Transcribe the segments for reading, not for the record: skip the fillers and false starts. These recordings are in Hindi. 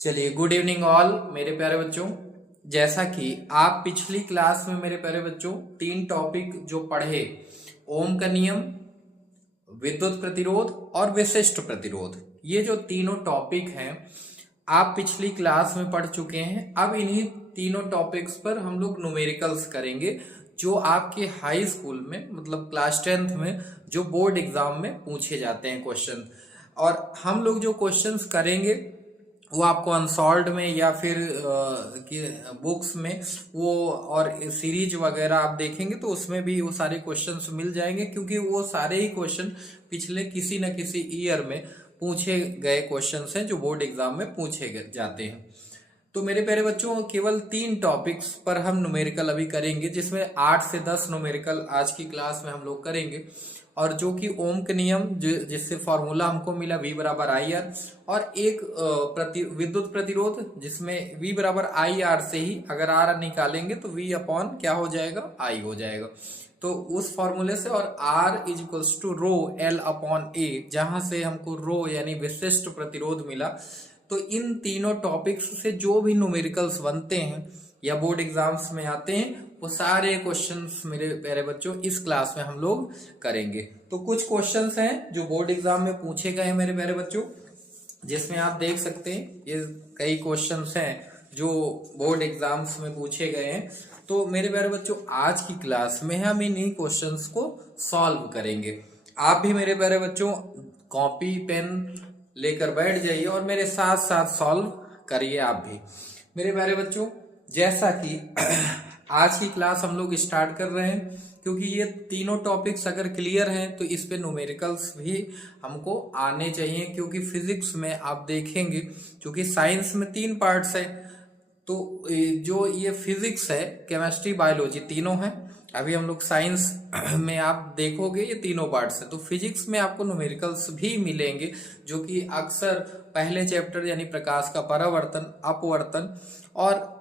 चलिए, गुड इवनिंग ऑल मेरे प्यारे बच्चों। जैसा कि आप पिछली क्लास में मेरे प्यारे बच्चों 3 टॉपिक जो पढ़े, ओम का नियम, विद्युत प्रतिरोध और विशिष्ट प्रतिरोध, ये जो तीनों टॉपिक हैं आप पिछली क्लास में पढ़ चुके हैं। अब इन्हीं तीनों टॉपिक्स पर हम लोग न्यूमेरिकल्स करेंगे जो आपके हाई स्कूल में मतलब क्लास 10th में जो बोर्ड एग्जाम में पूछे जाते हैं क्वेश्चन। और हम लोग जो क्वेश्चंस करेंगे वो आपको अनसॉल्व्ड में या फिर बुक्स में वो और सीरीज वगैरह आप देखेंगे तो उसमें भी वो सारे क्वेश्चंस मिल जाएंगे, क्योंकि वो सारे ही क्वेश्चन पिछले किसी न किसी ईयर में पूछे गए क्वेश्चंस हैं जो बोर्ड एग्जाम में पूछे जाते हैं। तो मेरे प्यारे बच्चों, केवल 3 टॉपिक्स पर हम न्यूमेरिकल अभी करेंगे, जिसमें 8 से 10 न्यूमेरिकल आज की क्लास में हम लोग करेंगे। और जो कि ओम के नियम जिससे फॉर्मूला हमको मिला V बराबर आई आर, और एक विद्युत प्रतिरोध जिसमें V बराबर आई आर से ही अगर आर निकालेंगे तो V अपॉन क्या हो जाएगा, आई हो जाएगा। तो उस फॉर्मूले से, और R is equals to rho L upon A, जहां से हमको रो यानी विशिष्ट प्रतिरोध मिला। तो इन तीनों टॉपिक्स से जो भी न्यूमेरिकल्स बनते हैं या बोर्ड एग्जाम्स में आते हैं वो सारे क्वेश्चंस मेरे प्यारे बच्चों इस क्लास में हम लोग करेंगे। तो कुछ क्वेश्चंस हैं जो बोर्ड एग्जाम में पूछे गए हैं मेरे प्यारे बच्चों, जिसमें आप देख सकते हैं ये कई क्वेश्चंस हैं जो बोर्ड एग्जाम्स में पूछे गए हैं। तो मेरे प्यारे बच्चों, आज की क्लास में हम इन्हीं क्वेश्चंस को सॉल्व करेंगे। आप भी मेरे प्यारे बच्चों कॉपी पेन लेकर बैठ जाइए और मेरे साथ साथ सॉल्व करिए आप भी। मेरे प्यारे बच्चों, जैसा कि आज की क्लास हम लोग स्टार्ट कर रहे हैं, क्योंकि ये तीनों टॉपिक्स अगर क्लियर हैं तो इस पे न्यूमेरिकल्स भी हमको आने चाहिए। क्योंकि फिजिक्स में आप देखेंगे, क्योंकि साइंस में 3 पार्ट्स है, तो जो ये फिजिक्स है, केमिस्ट्री, बायोलॉजी तीनों हैं। अभी हम लोग साइंस में आप देखोगे ये तीनों पार्ट्स हैं। तो फिजिक्स में आपको न्यूमेरिकल्स भी मिलेंगे, जो कि अक्सर पहले चैप्टर यानी प्रकाश का परावर्तन, अपवर्तन और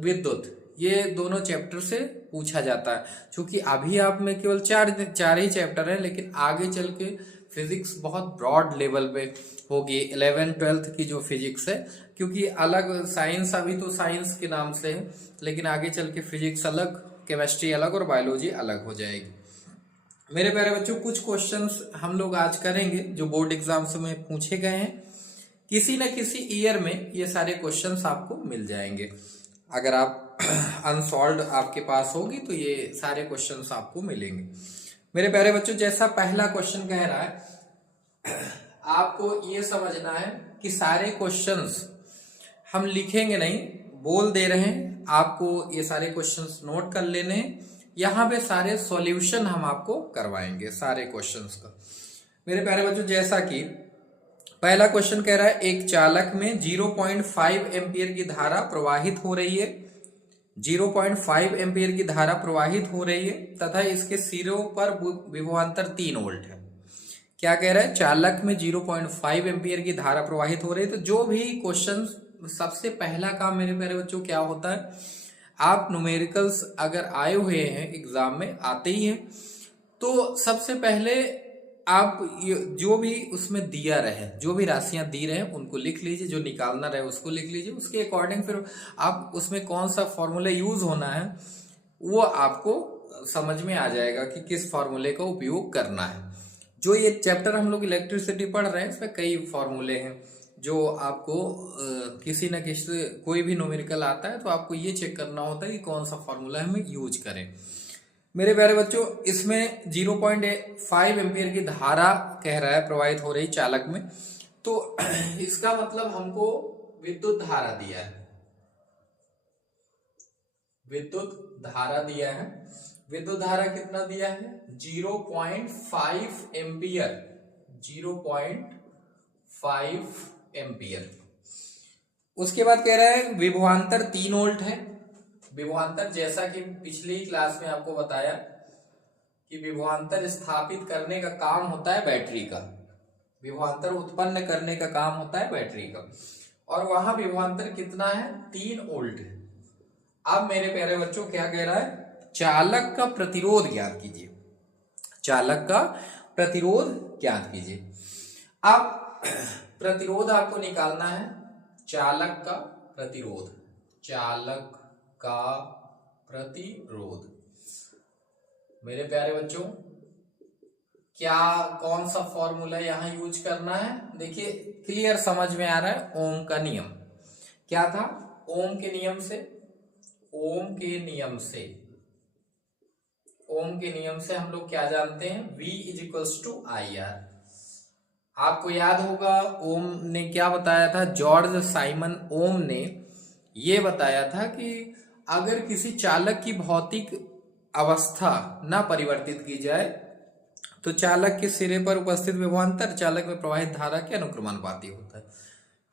विद्युत, ये दोनों चैप्टर से पूछा जाता है। क्योंकि अभी आप में केवल चार ही चैप्टर हैं, लेकिन आगे चल के फिजिक्स बहुत ब्रॉड लेवल पे होगी, 11th-12th की जो फिजिक्स है। क्योंकि अलग साइंस अभी तो साइंस के नाम से है, लेकिन आगे चल के फिजिक्स अलग, केमिस्ट्री अलग और बायोलॉजी अलग हो जाएगी। मेरे प्यारे बच्चों, कुछ क्वेश्चंस हम लोग आज करेंगे जो बोर्ड एग्जाम्स में पूछे गए हैं। किसी न किसी ईयर में ये सारे क्वेश्चंस आपको मिल जाएंगे। अगर आप अनसॉल्व्ड आपके पास होगी तो ये सारे क्वेश्चंस आपको मिलेंगे। मेरे प्यारे बच्चों, जैसा पहला क्वेश्चन कह रहा है, आपको ये समझना है कि सारे क्वेश्चंस हम लिखेंगे नहीं, बोल दे रहे हैं आपको, ये सारे क्वेश्चंस नोट कर लेने हैं। यहाँ पे सारे सॉल्यूशन हम आपको करवाएंगे सारे क्वेश्चंस का। मेरे प्यारे बच्चों, जैसा कि पहला क्वेश्चन कह रहा है, एक चालक में 0.5 एम्पियर की धारा प्रवाहित हो रही है, 0.5 एम्पियर की धारा प्रवाहित हो रही है तथा इसके सिरों पर विभवांतर 3 वोल्ट है। क्या कह रहा है, चालक में 0.5 एम्पियर की धारा प्रवाहित हो रही है। तो जो भी क्वेश्चन, सबसे पहला काम मेरे प्यारे बच्चों क्या होता है, आप न्यूमेरिकल्स अगर आए हुए हैं एग्जाम में, आते ही हैं, तो सबसे पहले आप जो भी उसमें दिया रहे, जो भी राशियां दी रहे उनको लिख लीजिए, जो निकालना रहे उसको लिख लीजिए। उसके अकॉर्डिंग फिर आप उसमें कौन सा फॉर्मूला यूज होना है वो आपको समझ में आ जाएगा कि किस फॉर्मूले का उपयोग करना है। जो ये चैप्टर हम लोग इलेक्ट्रिसिटी पढ़ रहे हैं, इसमें कई फॉर्मूले हैं जो आपको किसी न किसी कोई भी न्यूमेरिकल आता है तो आपको ये चेक करना होता है कि कौन सा फॉर्मूला हमें यूज करें। मेरे प्यारे बच्चों, इसमें 0.5 एम्पियर की धारा कह रहा है प्रवाहित हो रही चालक में, तो इसका मतलब हमको विद्युत धारा दिया है, विद्युत धारा दिया है। विद्युत धारा कितना दिया है, 0.5 एम्पियर, 0.5 एम्पियर। उसके बाद कह रहा है विभवांतर 3 वोल्ट है। विभवांतर, जैसा कि पिछली क्लास में आपको बताया कि विभवांतर स्थापित करने का काम होता है बैटरी का, विभवांतर उत्पन्न करने का काम होता है बैटरी का, और वहां विभवांतर कितना है, 3 वोल्ट है। अब मेरे प्यारे बच्चों क्या कह रहा है, चालक का प्रतिरोध ज्ञात कीजिए, चालक का प्रतिरोध ज्ञात कीजिए। अब प्रतिरोध आपको निकालना है, चालक का प्रतिरोध, चालक का प्रतिरोध। मेरे प्यारे बच्चों, क्या कौन सा फॉर्मूला यहां यूज करना है? देखिए क्लियर समझ में आ रहा है। ओम का नियम क्या था? ओम के नियम से, ओम के नियम से, ओम के नियम से हम लोग क्या जानते हैं? V is equals to I R. आपको याद होगा ओम ने क्या बताया था? जॉर्ज साइमन ओम ने ये बताया था कि अगर किसी चालक की भौतिक अवस्था न परिवर्तित की जाए तो चालक के सिरे पर उपस्थित विभवांतर चालक में प्रवाहित धारा के अनुक्रमानुपाती होता है।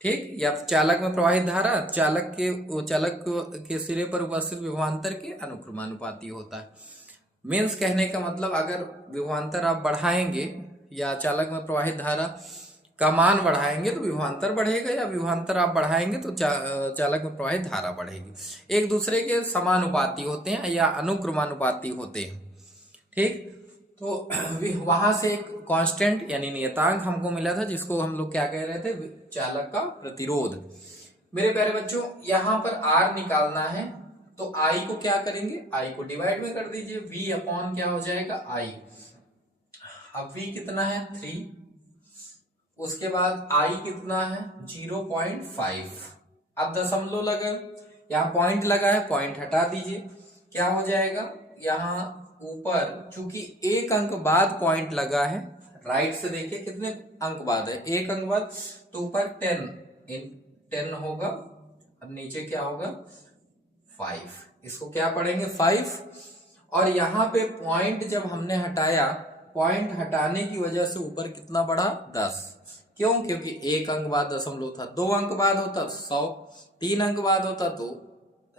ठीक, या चालक में प्रवाहित धारा चालक के सिरे पर उपस्थित विभवांतर के अनुक्रमानुपाती होता है। मीन्स कहने का मतलब, अगर विभवांतर आप बढ़ाएंगे या चालक में प्रवाहित धारा का मान बढ़ाएंगे तो विभवांतर बढ़ेगा, या विभवांतर आप बढ़ाएंगे तो चालक में प्रवाहित धारा बढ़ेगी। एक दूसरे के समानुपाती होते हैं या अनुक्रमानुपाती होते हैं। ठीक, तो वहां से एक कांस्टेंट यानी नियतांक हमको मिला था जिसको हम लोग क्या कह रहे थे? चालक का प्रतिरोध। मेरे प्यारे बच्चों, यहां पर R निकालना है तो I को क्या करेंगे? I को डिवाइड में कर दीजिए। V अपॉन क्या हो जाएगा? I। अब V कितना है? 3। उसके बाद I कितना है? 0.5। अब दशमलव लगा, यहाँ पॉइंट लगा है, पॉइंट हटा दीजिए। क्या हो जाएगा? यहाँ ऊपर चूंकि एक अंक बाद पॉइंट लगा है, राइट से देखिए कितने अंक बाद है? एक अंक बाद, तो ऊपर 10 होगा, अब नीचे क्या होगा? 5। इसको क्या पढ़ेंगे? 5। और यहाँ पे पॉइंट जब हमने हटाया, पॉइंट हटाने की वजह से ऊपर कितना बढ़ा? 10। क्यों? क्योंकि एक अंक बाद दशमलव था। 2 अंक बाद होता तो 100, 3 अंक बाद होता तो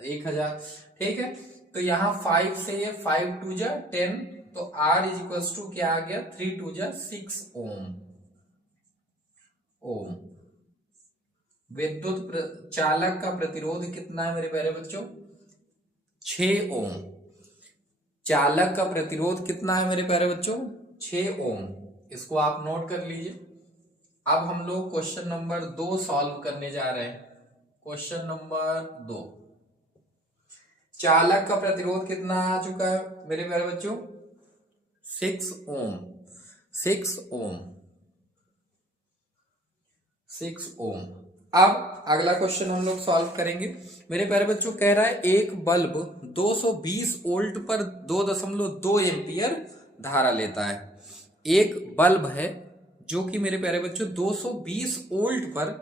1000। ठीक है, तो यहाँ 5 से ये 5 2 जा 10, तो R इज इक्वल्स टू क्या आ गया? 3 2 जा 6 ओम। ओम। विद्युत चालक का प्रतिरोध कितना है मेरे प्यारे बच्चों? 6 ओम। चालक का प्रतिरोध कितना है मेरे प्यारे बच्चों? 6 ओम। इसको आप नोट कर लीजिए। अब हम लोग क्वेश्चन नंबर 2 सॉल्व करने जा रहे हैं। क्वेश्चन नंबर 2, चालक का प्रतिरोध कितना आ चुका है मेरे प्यारे बच्चों? 6 ओम। 6 ओम। 6 ओम। अब अगला क्वेश्चन हम लोग सॉल्व करेंगे। मेरे प्यारे बच्चों, कह रहा है एक बल्ब 220 वोल्ट पर 2.2 एम्पियर धारा लेता है। एक बल्ब है जो कि मेरे प्यारे बच्चों 220 वोल्ट पर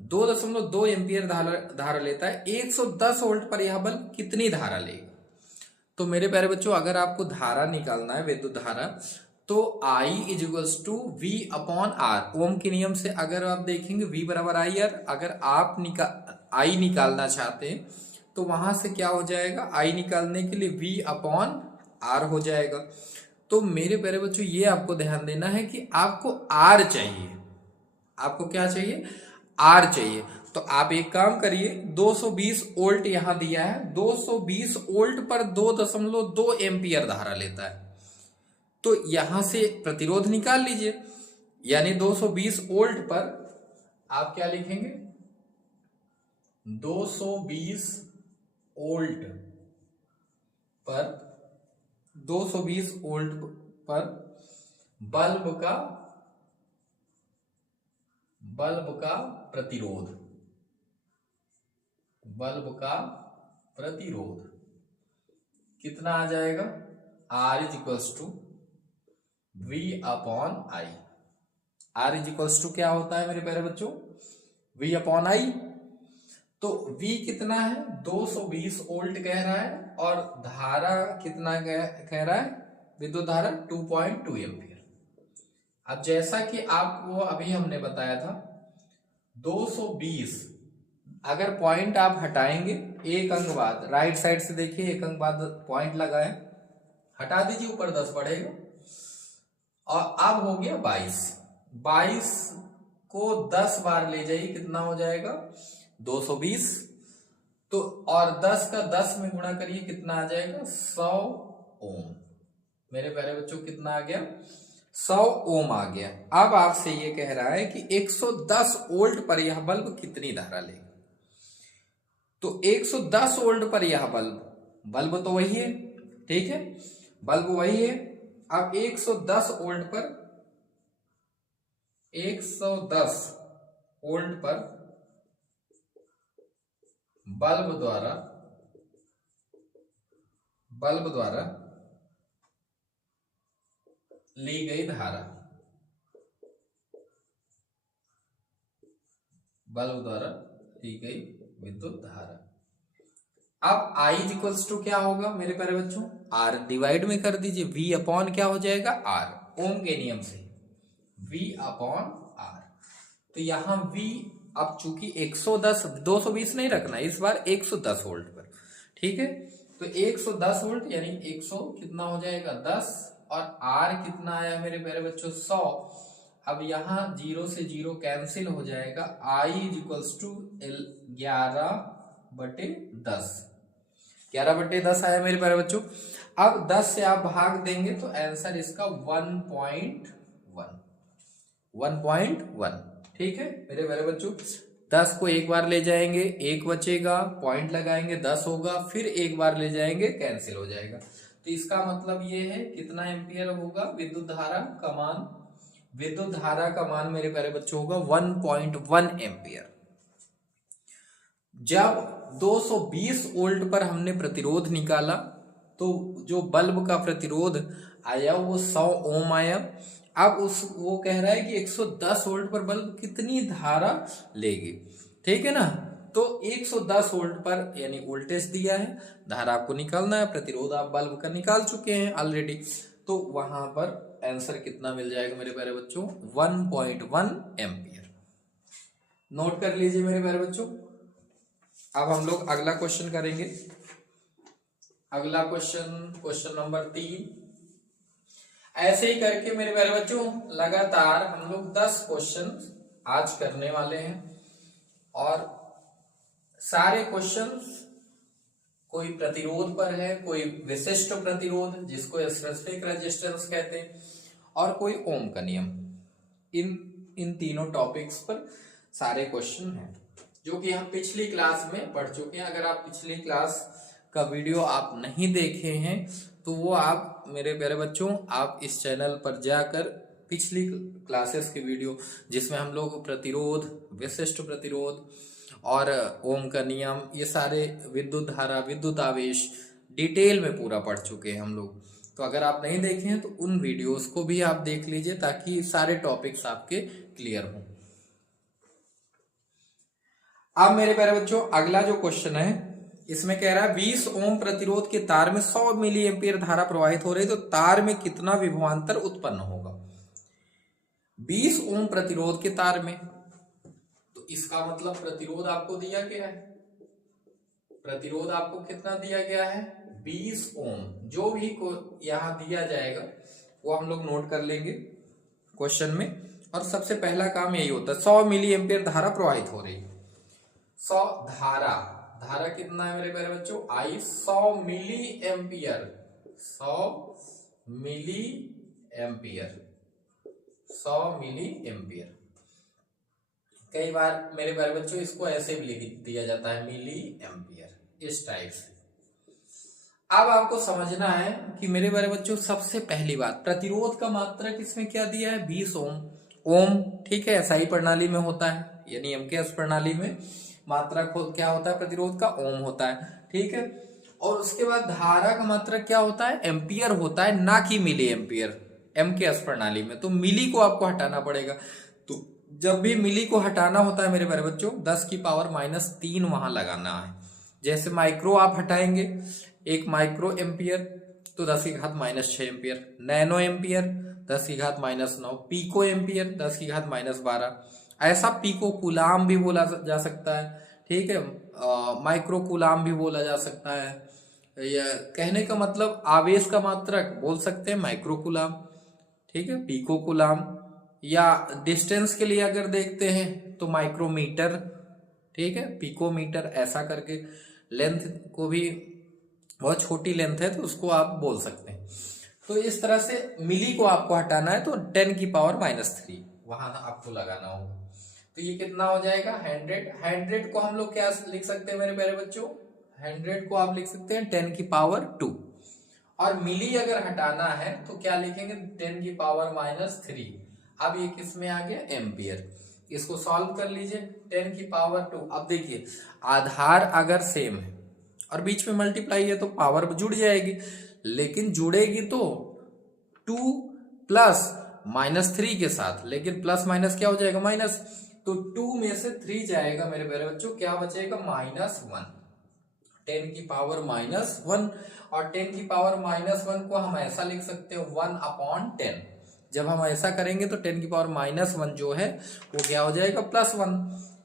2.2 एम्पियर धारा लेता है। 110 वोल्ट पर यह बल्ब कितनी धारा लेगा? तो मेरे प्यारे बच्चों, अगर आपको धारा निकालना है, विद्युत धारा, तो I is equals to V upon R। Ohm के नियम से अगर आप देखेंगे V बराबर आई आर, अगर आप I निकालना चाहते हैं तो वहां से क्या हो जाएगा? I निकालने के लिए V अपॉन R हो जाएगा। तो मेरे प्यारे बच्चों, ये आपको ध्यान देना है कि आपको R चाहिए। आपको क्या चाहिए? R चाहिए। तो आप एक काम करिए, 220 वोल्ट यहां दिया है, 220 वोल्ट पर 2.2 एम्पियर धारा लेता है, तो यहां से प्रतिरोध निकाल लीजिए। यानी 220 वोल्ट पर आप क्या लिखेंगे? 220 वोल्ट पर 220 वोल्ट पर बल्ब का प्रतिरोध, बल्ब का प्रतिरोध कितना आ जाएगा? R is equals to V upon I। R is equals to क्या होता है मेरे प्यारे बच्चों? V upon I। तो V कितना है? 220 वोल्ट कह रहा है, और धारा कितना कह रहा है? विद्युत धारा 2.2 एम्पियर। अब जैसा कि आपको अभी हमने बताया था, 220, अगर पॉइंट आप हटाएंगे एक अंक बाद, राइट साइड से देखिए एक अंक बाद पॉइंट लगा है, हटा दीजिए, ऊपर 10 बढ़ेगा, और अब हो गया 22 को 10 बार ले जाइए, कितना हो जाएगा? 220। तो और 10 का 10 में गुणा करिए, कितना आ जाएगा? 100 ओम। मेरे प्यारे बच्चों, कितना आ गया? 100 ओम आ गया। अब आपसे ये कह रहा है कि 110 वोल्ट पर यह बल्ब कितनी धारा लेगा। तो 110 वोल्ट पर यह बल्ब तो वही है, ठीक है, बल्ब वही है। अब 110 वोल्ट पर 110 वोल्ट पर बल्ब द्वारा ली गई धारा, बल्ब द्वारा दी गई विद्युत धारा। अब I इक्वल्स टू क्या होगा मेरे प्यारे बच्चों, R डिवाइड में कर दीजिए, V अपॉन क्या हो जाएगा R, ओम के नियम से V अपॉन R। तो यहां V अब चूंकि 110 220 नहीं रखना इस बार 110 वोल्ट पर, ठीक है। तो 110 वोल्ट यानी 100 कितना हो जाएगा 10, और R कितना आया मेरे प्यारे बच्चों 100। अब यहां 0 से 0 कैंसिल हो जाएगा, I इक्वल्स टू 11/10, 11/10 आया मेरे प्यारे बच्चों। अब 10 से आप भाग देंगे तो आंसर इसका 1.1, ठीक है मेरे प्यारे बच्चों। 10 को एक बार ले जाएंगे 1 बचेगा, पॉइंट लगाएंगे 10 होगा, फिर एक बार ले जाएंगे कैंसिल हो जाएगा। तो इसका मतलब ये है कितना एम्पियर होगा विद्युत धारा का मान, विद्युत धारा का मान मेरे प्यारे बच्चों होगा 1.1 एम्पियर। जब 220 वोल्ट पर हमने प्रतिरोध निकाला तो जो बल्ब का प्रतिरोध आया वो 100 ओम आया। अब वो कह रहा है कि 110 वोल्ट पर बल्ब कितनी धारा लेगी, ठीक है ना। तो 110 वोल्ट पर यानी वोल्टेज दिया है, धारा आपको निकालना है, प्रतिरोध आप बल्ब का निकाल चुके हैं ऑलरेडी। तो वहां पर आंसर कितना मिल जाएगा मेरे प्यारे बच्चों 1.1 एम्पियर। नोट कर लीजिए मेरे प्यारे बच्चों। अब हम लोग अगला क्वेश्चन करेंगे। अगला क्वेश्चन नंबर 3। ऐसे ही करके मेरे प्यारे बच्चों लगातार हम लोग 10 क्वेश्चन आज करने वाले हैं, और सारे क्वेश्चन कोई प्रतिरोध पर है, कोई विशिष्ट प्रतिरोध जिसको स्पेसिफिक रेजिस्टेंस कहते हैं, और कोई ओम का नियम। इन तीनों टॉपिक्स पर सारे क्वेश्चन हैं जो कि हम पिछली क्लास में पढ़ चुके हैं। अगर आप पिछली क्लास का वीडियो आप नहीं देखे हैं तो वो आप मेरे प्यारे बच्चों आप इस चैनल पर जाकर पिछली क्लासेस के वीडियो जिसमें हम लोग प्रतिरोध, विशिष्ट प्रतिरोध और ओम का नियम, ये सारे विद्युत धारा, विद्युत आवेश डिटेल में पूरा पढ़ चुके हैं हम लोग। तो अगर आप नहीं देखे हैं तो उन वीडियोस को भी आप देख लीजिए ताकि सारे टॉपिक्स आपके क्लियर हों। अब मेरे प्यारे बच्चों अगला जो क्वेश्चन है इसमें कह रहा है 20 ओम प्रतिरोध के तार में 100 मिली एम्पियर धारा प्रवाहित हो रही, तो तार में कितना विभवांतर उत्पन्न होगा। 20 ओम प्रतिरोध के तार में, तो इसका मतलब प्रतिरोध आपको दिया गया है, प्रतिरोध आपको कितना दिया गया है 20 ओम। जो भी को यहां दिया जाएगा वो हम लोग नोट कर लेंगे क्वेश्चन में, और सबसे पहला काम यही होता है 100 मिली एम्पियर धारा प्रवाहित हो रही। 100 धारा कितना है मेरे प्यारे बच्चों I 100 milliampere, 100 milliampere, 100 milliampere. कई बार मेरे प्यारे बच्चों इसको ऐसे भी लिख दिया जाता है मिली एम्पियर, इस टाइप से। अब आपको समझना है कि मेरे प्यारे बच्चों सबसे पहली बात प्रतिरोध का मात्रक इसमें क्या दिया है 20 ओम, ठीक है। एसआई प्रणाली में होता है, यानी एमकेएस प्रणाली में मात्रक क्या होता है प्रतिरोध का ओम होता है, ठीक है। और उसके बाद धारा का मात्रक क्या होता है एम्पियर होता है, ना कि मिली एम्पियर एमकेएस प्रणाली में। तो मिली को आपको हटाना पड़ेगा। तो जब भी मिली को हटाना होता है मेरे प्यारे बच्चों 10 की पावर -3 वहां लगाना है। जैसे माइक्रो आप हटाएंगे, एक माइक्रो एम्पियर तो 10 की घात -6 एम्पियर, नैनो एम्पियर 10 की घात -9, पीको एम्पियर 10 की घात -12, ऐसा पीको कूलाम भी बोला जा सकता है, ठीक है। माइक्रो कूलाम भी बोला जा सकता है। या कहने का मतलब आवेश का मात्रक बोल सकते हैं माइक्रो कूलाम, ठीक है, पीको कूलाम। या डिस्टेंस के लिए अगर देखते हैं तो माइक्रोमीटर, ठीक है, पिकोमीटर, ऐसा करके। लेंथ को भी बहुत छोटी लेंथ है तो उसको आप बोल सकते हैं। तो इस तरह से मिली को आपको हटाना है तो 10 की पावर -3 वहां आपको लगाना होगा। तो ये कितना हो जाएगा 100 को हम लोग क्या लिख सकते हैं मेरे प्यारे बच्चों, 100 को आप लिख सकते हैं 10 की पावर 2। और मिली अगर हटाना है तो क्या लिखेंगे 10 की पावर -3। अब ये किस में आ गया एम्पियर। इसको सॉल्व कर लीजिए 10 की पावर 2। अब देखिए आधार अगर सेम है और बीच में मल्टीप्लाई है तो पावर जुड़ जाएगी, लेकिन जुड़ेगी तो 2 प्लस -3 के साथ, लेकिन प्लस माइनस क्या हो जाएगा माइनस, तो 2 में से 3 जाएगा मेरे प्यारे बच्चों, क्या बचेगा -1। 10 की पावर -1 और 10 की पावर -1 को हम ऐसा लिख सकते हैं 1/10। जब हम ऐसा करेंगे तो 10 की पावर -1 जो है वो क्या हो जाएगा +1।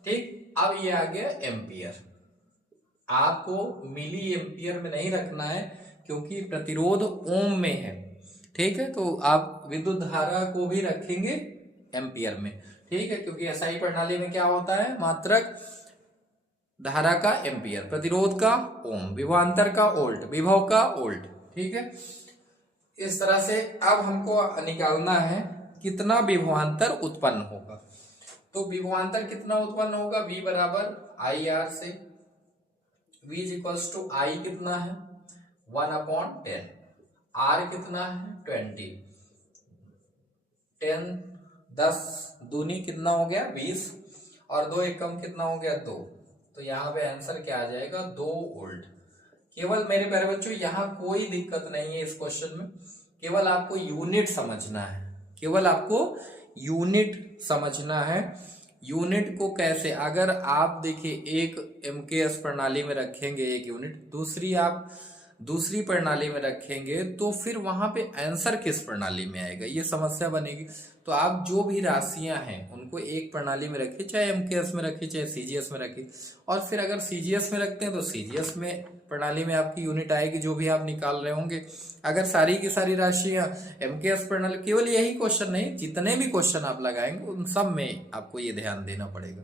ठीक, अब ये आ गया एम्पियर। आपको मिली एम्पियर में नहीं रखना है क्योंकि प्रतिरोध ओम में है। ठीक है, तो आप विद्युत धारा को भी रखेंगे एम्पियर में। ठीक है, क्योंकि एसआई प्रणाली में क्या होता है, मात्रक धारा का एम्पियर, प्रतिरोध का ओम, विभवांतर का वोल्ट, विभव का वोल्ट। ठीक है, इस तरह से अब हमको निकालना है कितना विभवांतर उत्पन्न होगा। तो विभवांतर कितना उत्पन्न होगा, V बराबर IR से। V इक्वल्स टू I कितना है 1/10, R कितना है 20, 10 10 दूनी कितना हो गया 20 और 2 एकम कितना हो गया 2। तो यहाँ पे आंसर क्या आ जाएगा 2 वोल्ट। केवल मेरे प्यारे बच्चों यहाँ कोई दिक्कत नहीं है इस क्वेश्चन में, केवल आपको यूनिट समझना है, केवल आपको यूनिट समझना है। यूनिट को कैसे, अगर आप देखिए एक MKS प्रणाली में रखेंगे एक यूनिट, दूसरी आप दूसरी प्रणाली में रखेंगे, तो फिर वहां पे आंसर किस प्रणाली में आएगा, ये समस्या बनेगी। तो आप जो भी राशियां हैं उनको एक प्रणाली में रखिए, चाहे MKS में रखिए चाहे CGS में रखिए। और फिर अगर CGS में रखते हैं तो CGS में प्रणाली में आपकी यूनिट आएगी जो भी आप निकाल रहे होंगे। अगर सारी की सारी राशियां MKS प्रणाली, केवल यही क्वेश्चन नहीं, जितने भी क्वेश्चन आप लगाएंगे उन सब में आपको ये ध्यान देना पड़ेगा।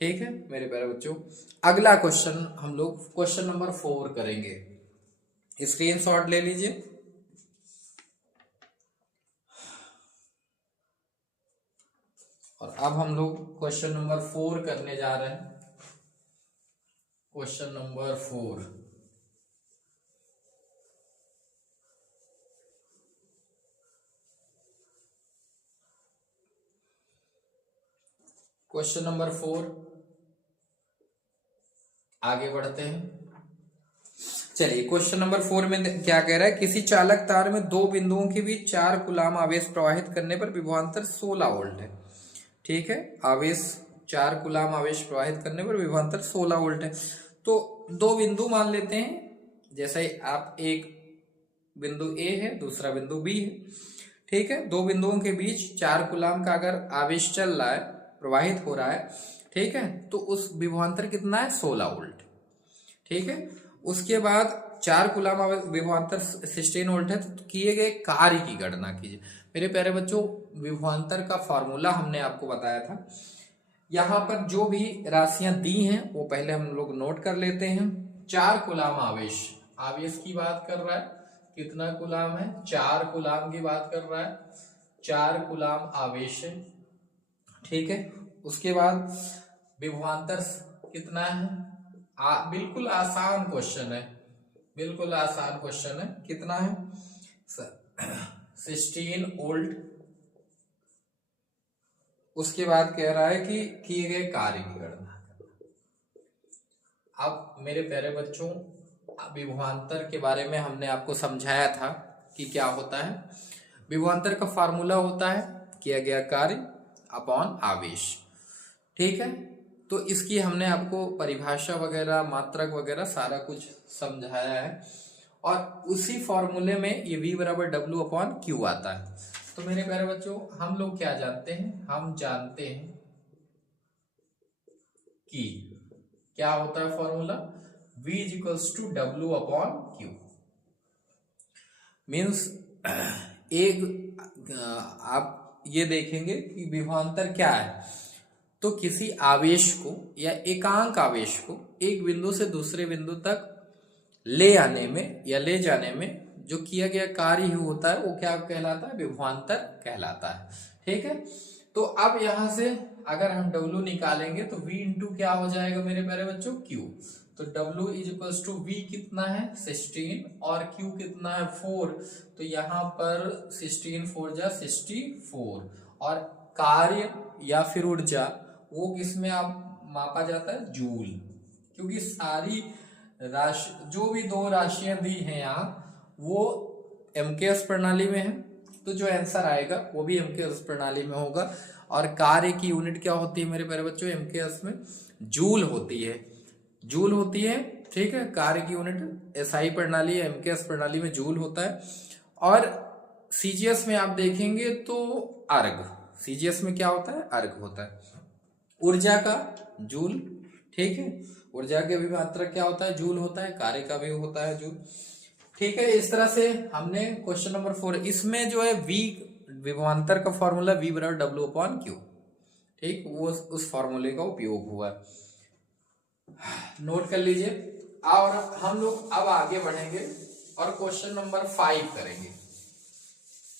ठीक है मेरे प्यारे बच्चों, अगला क्वेश्चन हम लोग क्वेश्चन नंबर 4 करेंगे। स्क्रीनशॉट ले लीजिए। और अब हम लोग क्वेश्चन नंबर 4 करने जा रहे हैं। क्वेश्चन नंबर 4, क्वेश्चन नंबर 4 आगे बढ़ते हैं। चलिए क्वेश्चन नंबर 4 में क्या कह रहा है, किसी चालक तार में दो बिंदुओं के बीच 4 कूलाम आवेश प्रवाहित करने पर विभवांतर 16 वोल्ट है। ठीक है, आवेश 4 कूलाम आवेश प्रवाहित करने पर विभवांतर 16 वोल्ट है। तो दो बिंदु मान लेते हैं, जैसे आप एक बिंदु A है, दूसरा बिंदु B है। ठीक है, दो बिंदुओं के बीच 4 कूलाम का अगर आवेश चल रहा है, प्रवाहित हो रहा है, ठीक है, तो उस विभवांतर कितना है 16 वोल्ट। ठीक है, उसके बाद 4 कूलाम विभवांतर 16 वोल्ट है, तो किए गए कार्य की गणना कीजिए। मेरे प्यारे बच्चों, विभवांतर का फॉर्मूला हमने आपको बताया था। यहाँ पर जो भी राशियां दी हैं वो पहले हम लोग नोट कर लेते हैं। 4 कूलाम आवेश, आवेश की बात कर रहा है, कितना कूलाम है 4 कूलाम की बात कर रहा है, 4 कूलाम आवेश है। ठीक है, उसके बाद विभवांतर कितना है, बिल्कुल आसान क्वेश्चन है, बिल्कुल आसान क्वेश्चन है, कितना है 16 वोल्ट। उसके बाद कह रहा है कि किए गए कार्य की गणना। अब मेरे प्यारे बच्चों, विभवांतर के बारे में हमने आपको समझाया था कि क्या होता है। विभवांतर का फार्मूला होता है किया गया कार्य अपॉन आवेश। ठीक है, तो इसकी हमने आपको परिभाषा वगैरह, मात्रक वगैरह सारा कुछ समझाया है, और उसी फॉर्मूले में ये V बराबर W/Q आता है। तो मेरे प्यारे बच्चों, हम लोग क्या जानते हैं, हम जानते हैं कि क्या होता है फॉर्मूला, V = W/Q। मीन्स एक आप ये देखेंगे कि विभवांतर क्या है, तो किसी आवेश को या एकांक आवेश को एक बिंदु से दूसरे बिंदु तक ले आने में या ले जाने में जो किया गया कार्य होता है वो क्या कहलाता है, विभवांतर कहलाता है। ठीक है, तो अब यहां से अगर हम W निकालेंगे तो V इंटू क्या हो जाएगा मेरे प्यारे बच्चों, Q। तो W is equal to V कितना है 16 और Q कितना है 4। तो यहाँ पर 16 4 जा 64। और कार्य या फिर ऊर्जा वो किसमें आप मापा जाता है, जूल। क्योंकि सारी राशि जो भी दो राशियां दी हैं यहाँ वो एमकेएस प्रणाली में है, तो जो आंसर आएगा वो भी एमकेएस प्रणाली में होगा। और कार्य की यूनिट क्या होती है मेरे प्यारे बच्चों, एमकेएस में जूल होती है, जूल होती है। ठीक है, कार्य की यूनिट एसआई प्रणाली एमकेएस प्रणाली में जूल होता है। और सीजीएस में आप देखेंगे तो अर्ग, सीजीएस में क्या होता है, अर्ग होता है। ऊर्जा का जूल, ठीक है, ऊर्जा की भी मात्रा क्या होता है, जूल होता है, कार्य का भी होता है जूल। ठीक है, इस तरह से हमने क्वेश्चन नंबर 4, इसमें जो है V विभवांतर का फॉर्मूला V बराबर W अपॉन Q, ठीक, वो उस फॉर्मूले का उपयोग हुआ है, नोट कर लीजिए। और हम लोग अब आगे बढ़ेंगे और क्वेश्चन नंबर 5 करेंगे,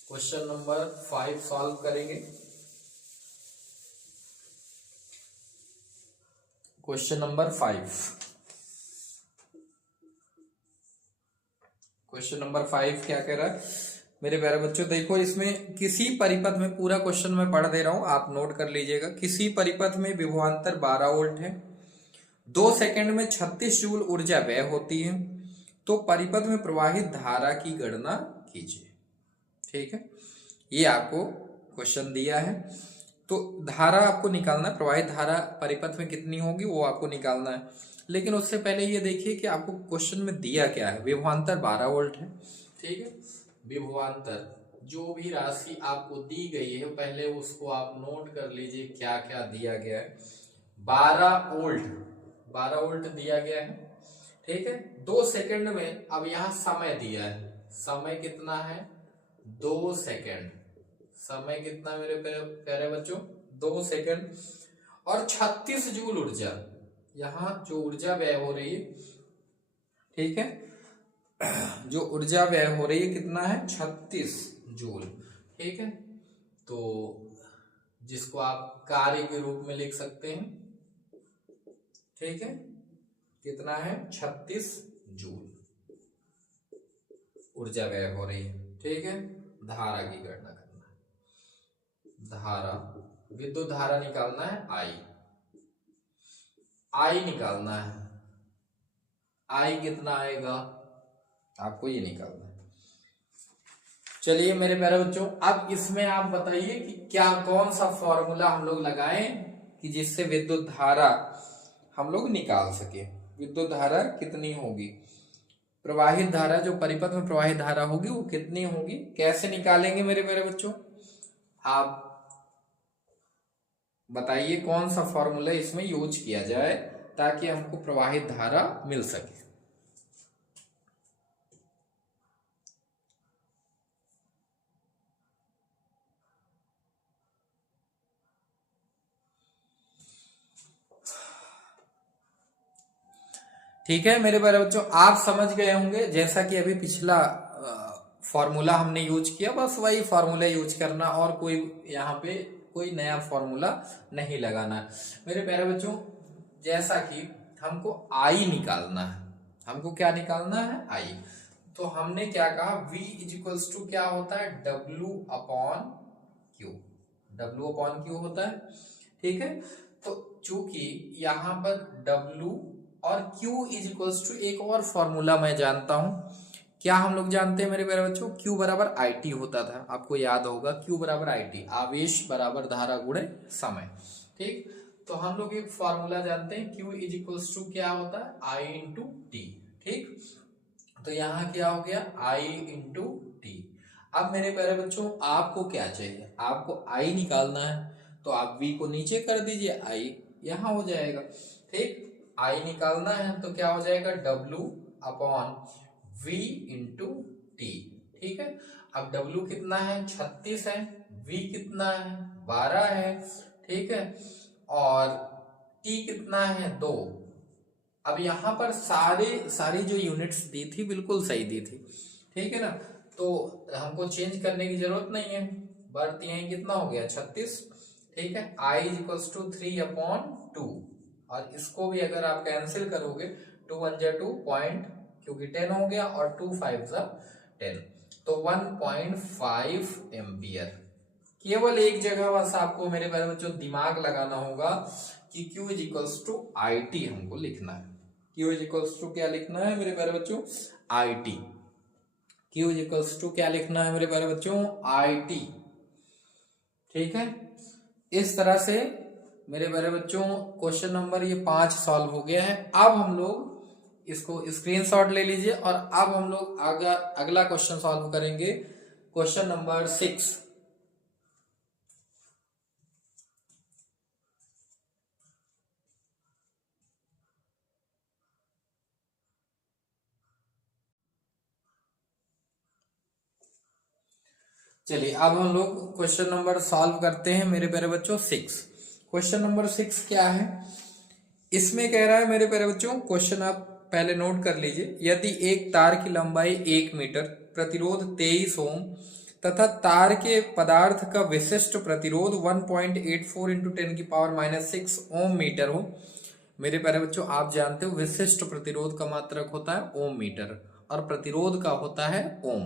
क्वेश्चन नंबर 5 सॉल्व करेंगे। क्वेश्चन नंबर 5, क्वेश्चन नंबर 5 क्या कह रहा है मेरे प्यारे बच्चों, देखो इसमें किसी परिपथ में, पूरा क्वेश्चन मैं पढ़ दे रहा हूं, आप नोट कर लीजिएगा। किसी परिपथ में विभवांतर 12 वोल्ट है, 2 सेकंड में 36 जूल ऊर्जा व्यय होती है, तो परिपथ में प्रवाहित धारा की गणना कीजिए। ठीक है, ये आपको क्वेश्चन दिया है, तो धारा आपको निकालना है, प्रवाहित धारा परिपथ में कितनी होगी वो आपको निकालना है। लेकिन उससे पहले ये देखिए कि आपको क्वेश्चन में दिया क्या है, विभवांतर 12 वोल्ट है। ठीक है, विभवांतर जो भी राशि आपको दी गई है पहले उसको आप नोट कर लीजिए क्या क्या दिया गया है। 12 वोल्ट, 12 वोल्ट दिया गया है। ठीक है, 2 सेकंड में, अब यहाँ समय दिया है, समय कितना है 2 सेकंड, समय कितना मेरे प्यारे बच्चों 2 सेकंड। और 36 जूल ऊर्जा, यहाँ जो ऊर्जा व्यय हो रही है, ठीक है, जो ऊर्जा व्यय हो रही है कितना है 36 जूल। ठीक है, तो जिसको आप कार्य के रूप में लिख सकते हैं। ठीक है, कितना है 36 जूल ऊर्जा व्यय हो रही है। ठीक है, धारा की गणना करना है, धारा, विद्युत धारा निकालना है, आई निकालना है। आई कितना आएगा आपको ये निकालना है। चलिए मेरे प्यारे बच्चों, अब इसमें आप बताइए कि क्या कौन सा फॉर्मूला हम लोग लगाएं कि जिससे विद्युत धारा हम लोग निकाल सके। विद्युत धारा कितनी होगी, प्रवाहित धारा, जो परिपथ में प्रवाहित धारा होगी वो कितनी होगी, कैसे निकालेंगे मेरे प्यारे बच्चों, आप बताइए कौन सा फॉर्मूला इसमें यूज किया जाए ताकि हमको प्रवाहित धारा मिल सके। ठीक है मेरे प्यारे बच्चों, आप समझ गए होंगे, जैसा कि अभी पिछला फॉर्मूला हमने यूज किया, बस वही फॉर्मूला यूज करना और कोई यहाँ पे कोई नया फॉर्मूला नहीं लगाना है मेरे प्यारे बच्चों। जैसा कि हमको आई निकालना है, हमको क्या निकालना है, आई। तो हमने क्या कहा, V इज इक्वल्स टू क्या होता है, W upon Q, W upon Q होता है। ठीक है, तो चूंकि यहाँ पर W और Q इज इक्वल्स टू, एक और फॉर्मूला मैं जानता हूं, क्या हम लोग जानते हैं मेरे प्यारे बच्चों, Q बराबर IT होता था, आपको याद होगा Q बराबर IT, आवेश बराबर धारा गुणे समय। ठीक, तो हम लोग एक फॉर्मूला जानते हैं, Q इज इक्वल्स टू क्या होता है, I इंटू टी। ठीक, तो यहाँ क्या हो गया, I इंटू टी। अब मेरे प्यारे बच्चों आपको क्या चाहिए, आपको I निकालना है, तो आप V को नीचे कर दीजिए, I यहाँ हो जाएगा। ठीक, I निकालना है तो क्या हो जाएगा, W upon V into T. ठीक है, अब W कितना है 36 है, V कितना है 12 है। ठीक है, और T कितना है 2। अब यहाँ पर सारी जो यूनिट्स दी थी बिल्कुल सही दी थी। ठीक है ना, तो हमको चेंज करने की जरूरत नहीं है, बढ़ती है कितना हो गया 36। ठीक है, I इज इक्वल्स टू 3/2, और इसको भी अगर आप कैंसिल करोगे 2 1 जा 2 पॉइंट, क्योंकि 10 हो गया, और 2 5 जा 10, तो 1.5 एम्पियर। केवल एक जगह बस आपको मेरे प्यारे बच्चों दिमाग लगाना होगा कि Q is equals to IT हमको लिखना है। Q इज इक्वल्स टू क्या लिखना है मेरे प्यारे बच्चों? IT। Q is equals to क्या लिखना है मेरे प्यारे बच्चों? IT। ठीक है, इस तरह से मेरे प्यारे बच्चों क्वेश्चन नंबर ये 5 सॉल्व हो गया है। अब हम लोग इसको स्क्रीनशॉट ले लीजिए, और अब हम लोग अगला क्वेश्चन सॉल्व करेंगे, क्वेश्चन नंबर 6। चलिए अब हम लोग क्वेश्चन नंबर सॉल्व करते हैं मेरे प्यारे बच्चों 6। क्वेश्चन नंबर 6 क्या है? इसमें कह रहा है मेरे प्यारे बच्चों, क्वेश्चन आप पहले नोट कर लीजिए। यदि एक तार की लंबाई 1 मीटर, प्रतिरोध 23 ओम तथा तार के पदार्थ का विशिष्ट प्रतिरोध 1.84 इंटू 10⁻⁻6 ओम मीटर हो। मेरे प्यारे बच्चों आप जानते हो विशिष्ट प्रतिरोध का मात्रक होता है ओम मीटर, और प्रतिरोध का होता है ओम।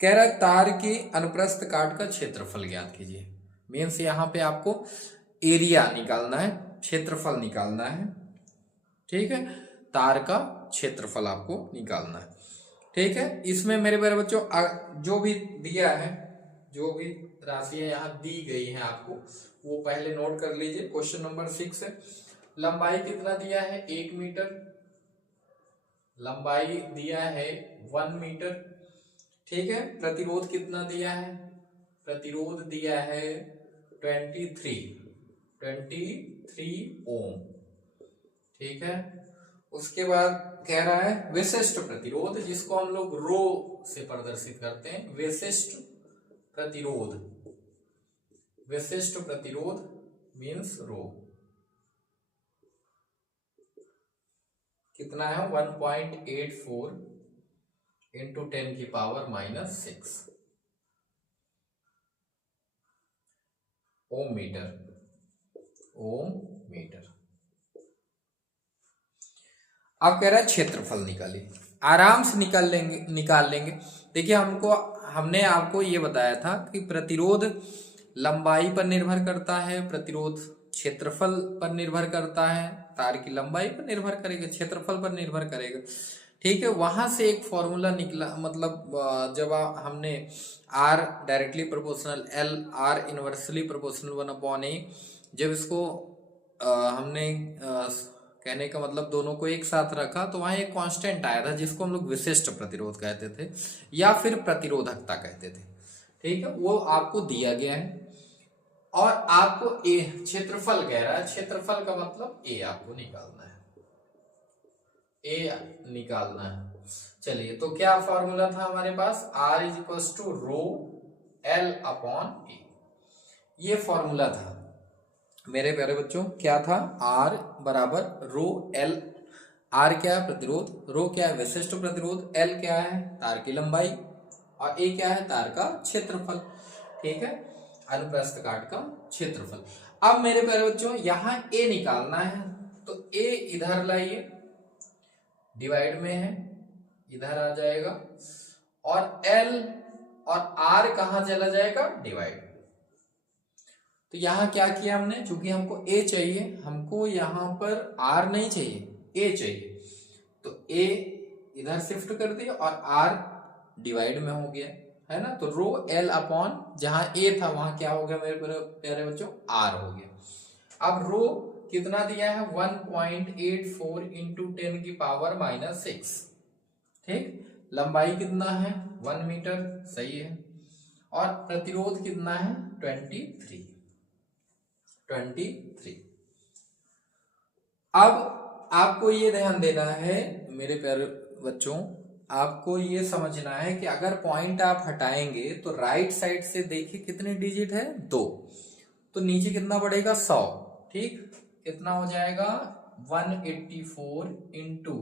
कह रहा है तार के अनुप्रस्थ काट का क्षेत्रफल ज्ञात कीजिए। मीन्स यहाँ पे आपको एरिया निकालना है, क्षेत्रफल निकालना है। ठीक है, तार का क्षेत्रफल आपको निकालना है। ठीक है, इसमें मेरे प्यारे बच्चों जो भी दिया है, जो भी राशियां यहाँ दी गई हैं आपको, वो पहले नोट कर लीजिए। क्वेश्चन नंबर 6 है, लंबाई कितना दिया है? 1 मीटर। लंबाई दिया है 1 मीटर। ठीक है, प्रतिरोध कितना दिया है? प्रतिरोध दिया है 23 ओम। ठीक है, उसके बाद कह रहा है विशिष्ट प्रतिरोध, जिसको हम लोग रो से प्रदर्शित करते हैं। विशिष्ट प्रतिरोध, विशिष्ट प्रतिरोध मीन्स रो कितना है? 1.84 इंटू 10⁻⁻6 ओम मीटर। ओम मीटर। अब कह रहा है क्षेत्रफल निकालिए। आराम से निकाल लेंगे। देखिए हमने आपको ये बताया था कि प्रतिरोध लंबाई पर निर्भर करता है, प्रतिरोध क्षेत्रफल पर निर्भर करता है, तार की लंबाई पर निर्भर करेगा, क्षेत्रफल पर निर्भर करेगा। ठीक है, वहां से एक फॉर्मूला निकला, मतलब जब हमने R directly proportional L R inversely proportional 1/a, जब इसको हमने कहने का मतलब दोनों को एक साथ रखा, तो वहां एक कांस्टेंट आया था जिसको हम लोग विशिष्ट प्रतिरोध कहते थे या फिर प्रतिरोधकता कहते थे। ठीक है, वो आपको दिया गया है, और आपको ए क्षेत्रफल कह रहा है। क्षेत्रफल का मतलब ए आपको निकालना है, ए निकालना है। चलिए, तो क्या फॉर्मूला था हमारे पास? R is equal to rho L upon A, ये फॉर्मूला था मेरे प्यारे बच्चों। क्या था? R बराबर रो L। R क्या है? प्रतिरोध। रो क्या है? विशिष्ट प्रतिरोध। L क्या है? तार की लंबाई। और A क्या है? तार का क्षेत्रफल। ठीक है, अनुप्रस्थ काट का क्षेत्रफल। अब मेरे प्यारे बच्चों यहां A निकालना है, तो A इधर लाइए, डिवाइड में है, इधर आ जाएगा, और L और R कहां चला जाएगा? डिवाइड। तो यहां क्या किया हमने? चूंकि हमको A चाहिए, हमको यहां पर R नहीं चाहिए, A चाहिए, तो A इधर शिफ्ट कर दिया और R डिवाइड में हो गया, है ना। तो रो L अपॉन जहां A था वहां क्या हो गया मेरे प्यारे बच्चों? R हो गया। अब रो कितना दिया है? 1.84 इंटू 10⁻⁻6। ठीक, लंबाई कितना है? 1 मीटर, सही है, और प्रतिरोध कितना है? 23। अब आपको ये ध्यान देना है मेरे प्यारे बच्चों, आपको ये समझना है कि अगर पॉइंट आप हटाएंगे तो राइट साइड से देखिए कितने डिजिट है? 2, तो नीचे कितना बढ़ेगा? 100। ठीक, कितना हो जाएगा? 184 इंटू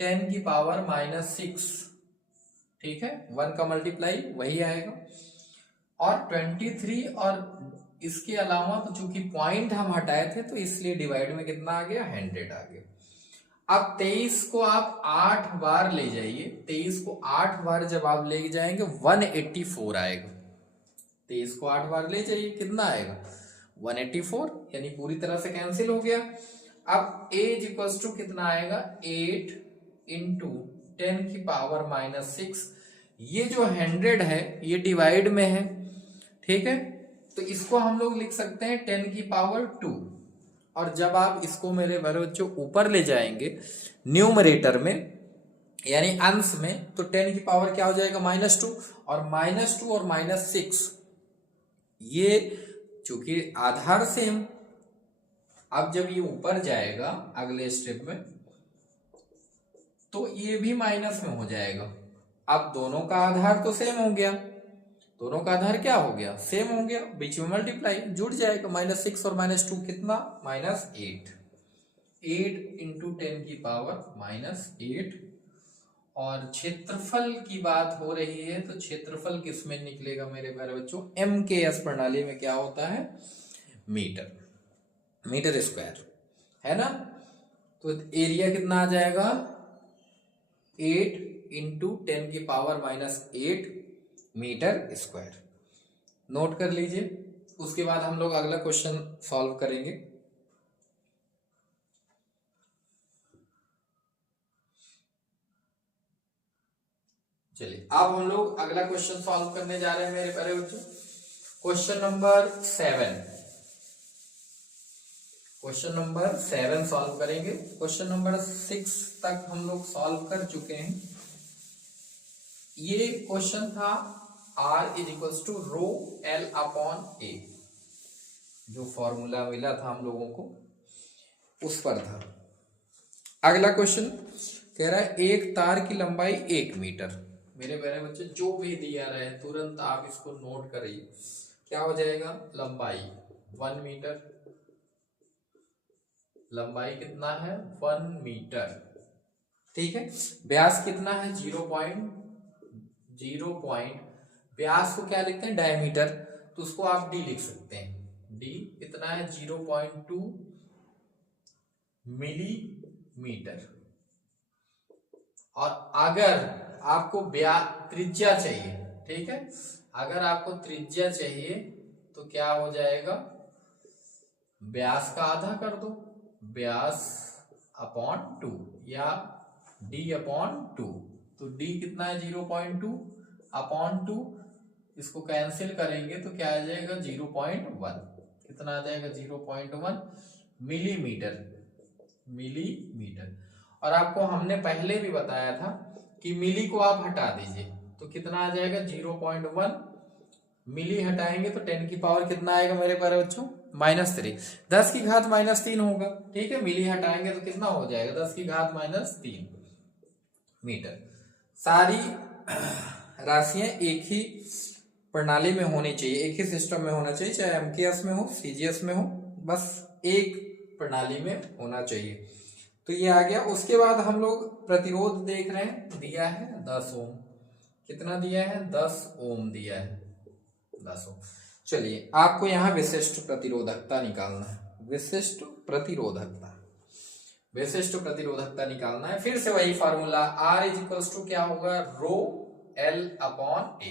10⁻⁻6। ठीक है, 1 का मल्टीप्लाई वही आएगा, और 23, और इसके अलावा तो चूंकि पॉइंट हम हटाए थे तो इसलिए डिवाइड में कितना आ गया, 100 आ गया। अब 23 को आप 8 बार ले जाइए, 23 को 8 बार जब आप ले जाएंगे 184 आएगा। 23 को 8 बार ले जाइए, कितना आएगा, 184, यानी पूरी तरह से कैंसिल हो गया। अब a इज इक्वल टू कितना आएगा, 8 इंटू 10⁻⁻6। ये जो 100 है ये डिवाइड में है, ठीक है, तो इसको हम लोग लिख सकते हैं 10⁻2। और जब आप इसको मेरे बच्चों ऊपर ले जाएंगे न्यूमरेटर में यानी अंश में, तो 10 की पावर क्या हो जाएगा, -2, और -2 और -6 ये चूंकि आधार सेम, अब जब ये ऊपर जाएगा अगले स्टेप में तो ये भी माइनस में हो जाएगा। अब दोनों का आधार तो सेम हो गया, दोनों का आधार क्या हो गया, सेम हो गया, बीच में मल्टीप्लाई जुड़ जाएगा, -6 और -2 कितना, -8। 8 इंटू 10⁻⁻8। और क्षेत्रफल की बात हो रही है तो क्षेत्रफल किसमें निकलेगा मेरे प्यारे बच्चों, MKS प्रणाली में क्या होता है, मीटर स्क्वायर, है ना। तो एरिया कितना आ जाएगा, 8 इंटू 10⁻⁻8 मीटर स्क्वायर। नोट कर लीजिए, उसके बाद हम लोग अगला क्वेश्चन सॉल्व करेंगे। चलिए अब हम लोग अगला क्वेश्चन सॉल्व करने जा रहे हैं मेरे प्यारे बच्चों। Question number 7, question number 7 solve करेंगे। क्वेश्चन नंबर 6 तक हम लोग सॉल्व कर चुके हैं। ये क्वेश्चन था R is equal to rho L upon A, जो फॉर्मूला मिला था हम लोगों को उस पर था। अगला क्वेश्चन कह रहा है एक तार की लंबाई 1 मीटर। मेरे प्यारे बच्चे जो भी दिया रहे तुरंत आप इसको नोट करिए, क्या हो जाएगा, लंबाई 1 मीटर, लंबाई कितना है 1 मीटर, ठीक है। व्यास कितना है 0.0, व्यास को क्या लिखते हैं, डायमीटर, तो उसको आप d लिख सकते हैं। d कितना है 0.2 मिलीमीटर। और अगर आपको त्रिज्या चाहिए, ठीक है, अगर आपको त्रिज्या चाहिए तो क्या हो जाएगा, व्यास का आधा कर दो, व्यास अपॉन 2 या d अपॉन 2। तो d कितना है 0.2 अपॉन 2, इसको कैंसिल करेंगे तो क्या आ जाएगा 0.1, कितना आ जाएगा 0.1 मिलीमीटर। और आपको हमने पहले भी बताया था कि मिली को आप हटा दीजिए तो कितना आ जाएगा 0.1 मिली, हटाएंगे तो 10 की पावर कितना आएगा मेरे प्यारे बच्चों, -3, 10 की घात -3 होगा, ठीक है। मिली हटाएंगे तो कितना हो जाएगा 10 की घात -3 मीटर। सारी राशियां एक ही प्रणाली में होनी चाहिए, एक ही सिस्टम में होना चाहिए, चाहे MKS में हो CGS में हो, बस एक प्रणाली में होना चाहिए। तो ये आ गया। उसके बाद हम लोग प्रतिरोध देख रहे हैं, दिया है 10 ओम, कितना दिया है 10 ओम दिया है, 10 ओम। चलिए आपको यहाँ विशिष्ट प्रतिरोधकता निकालना है, विशिष्ट प्रतिरोधकता निकालना है। फिर से वही formula, R is equal to क्या होगा, रो L अपॉन A,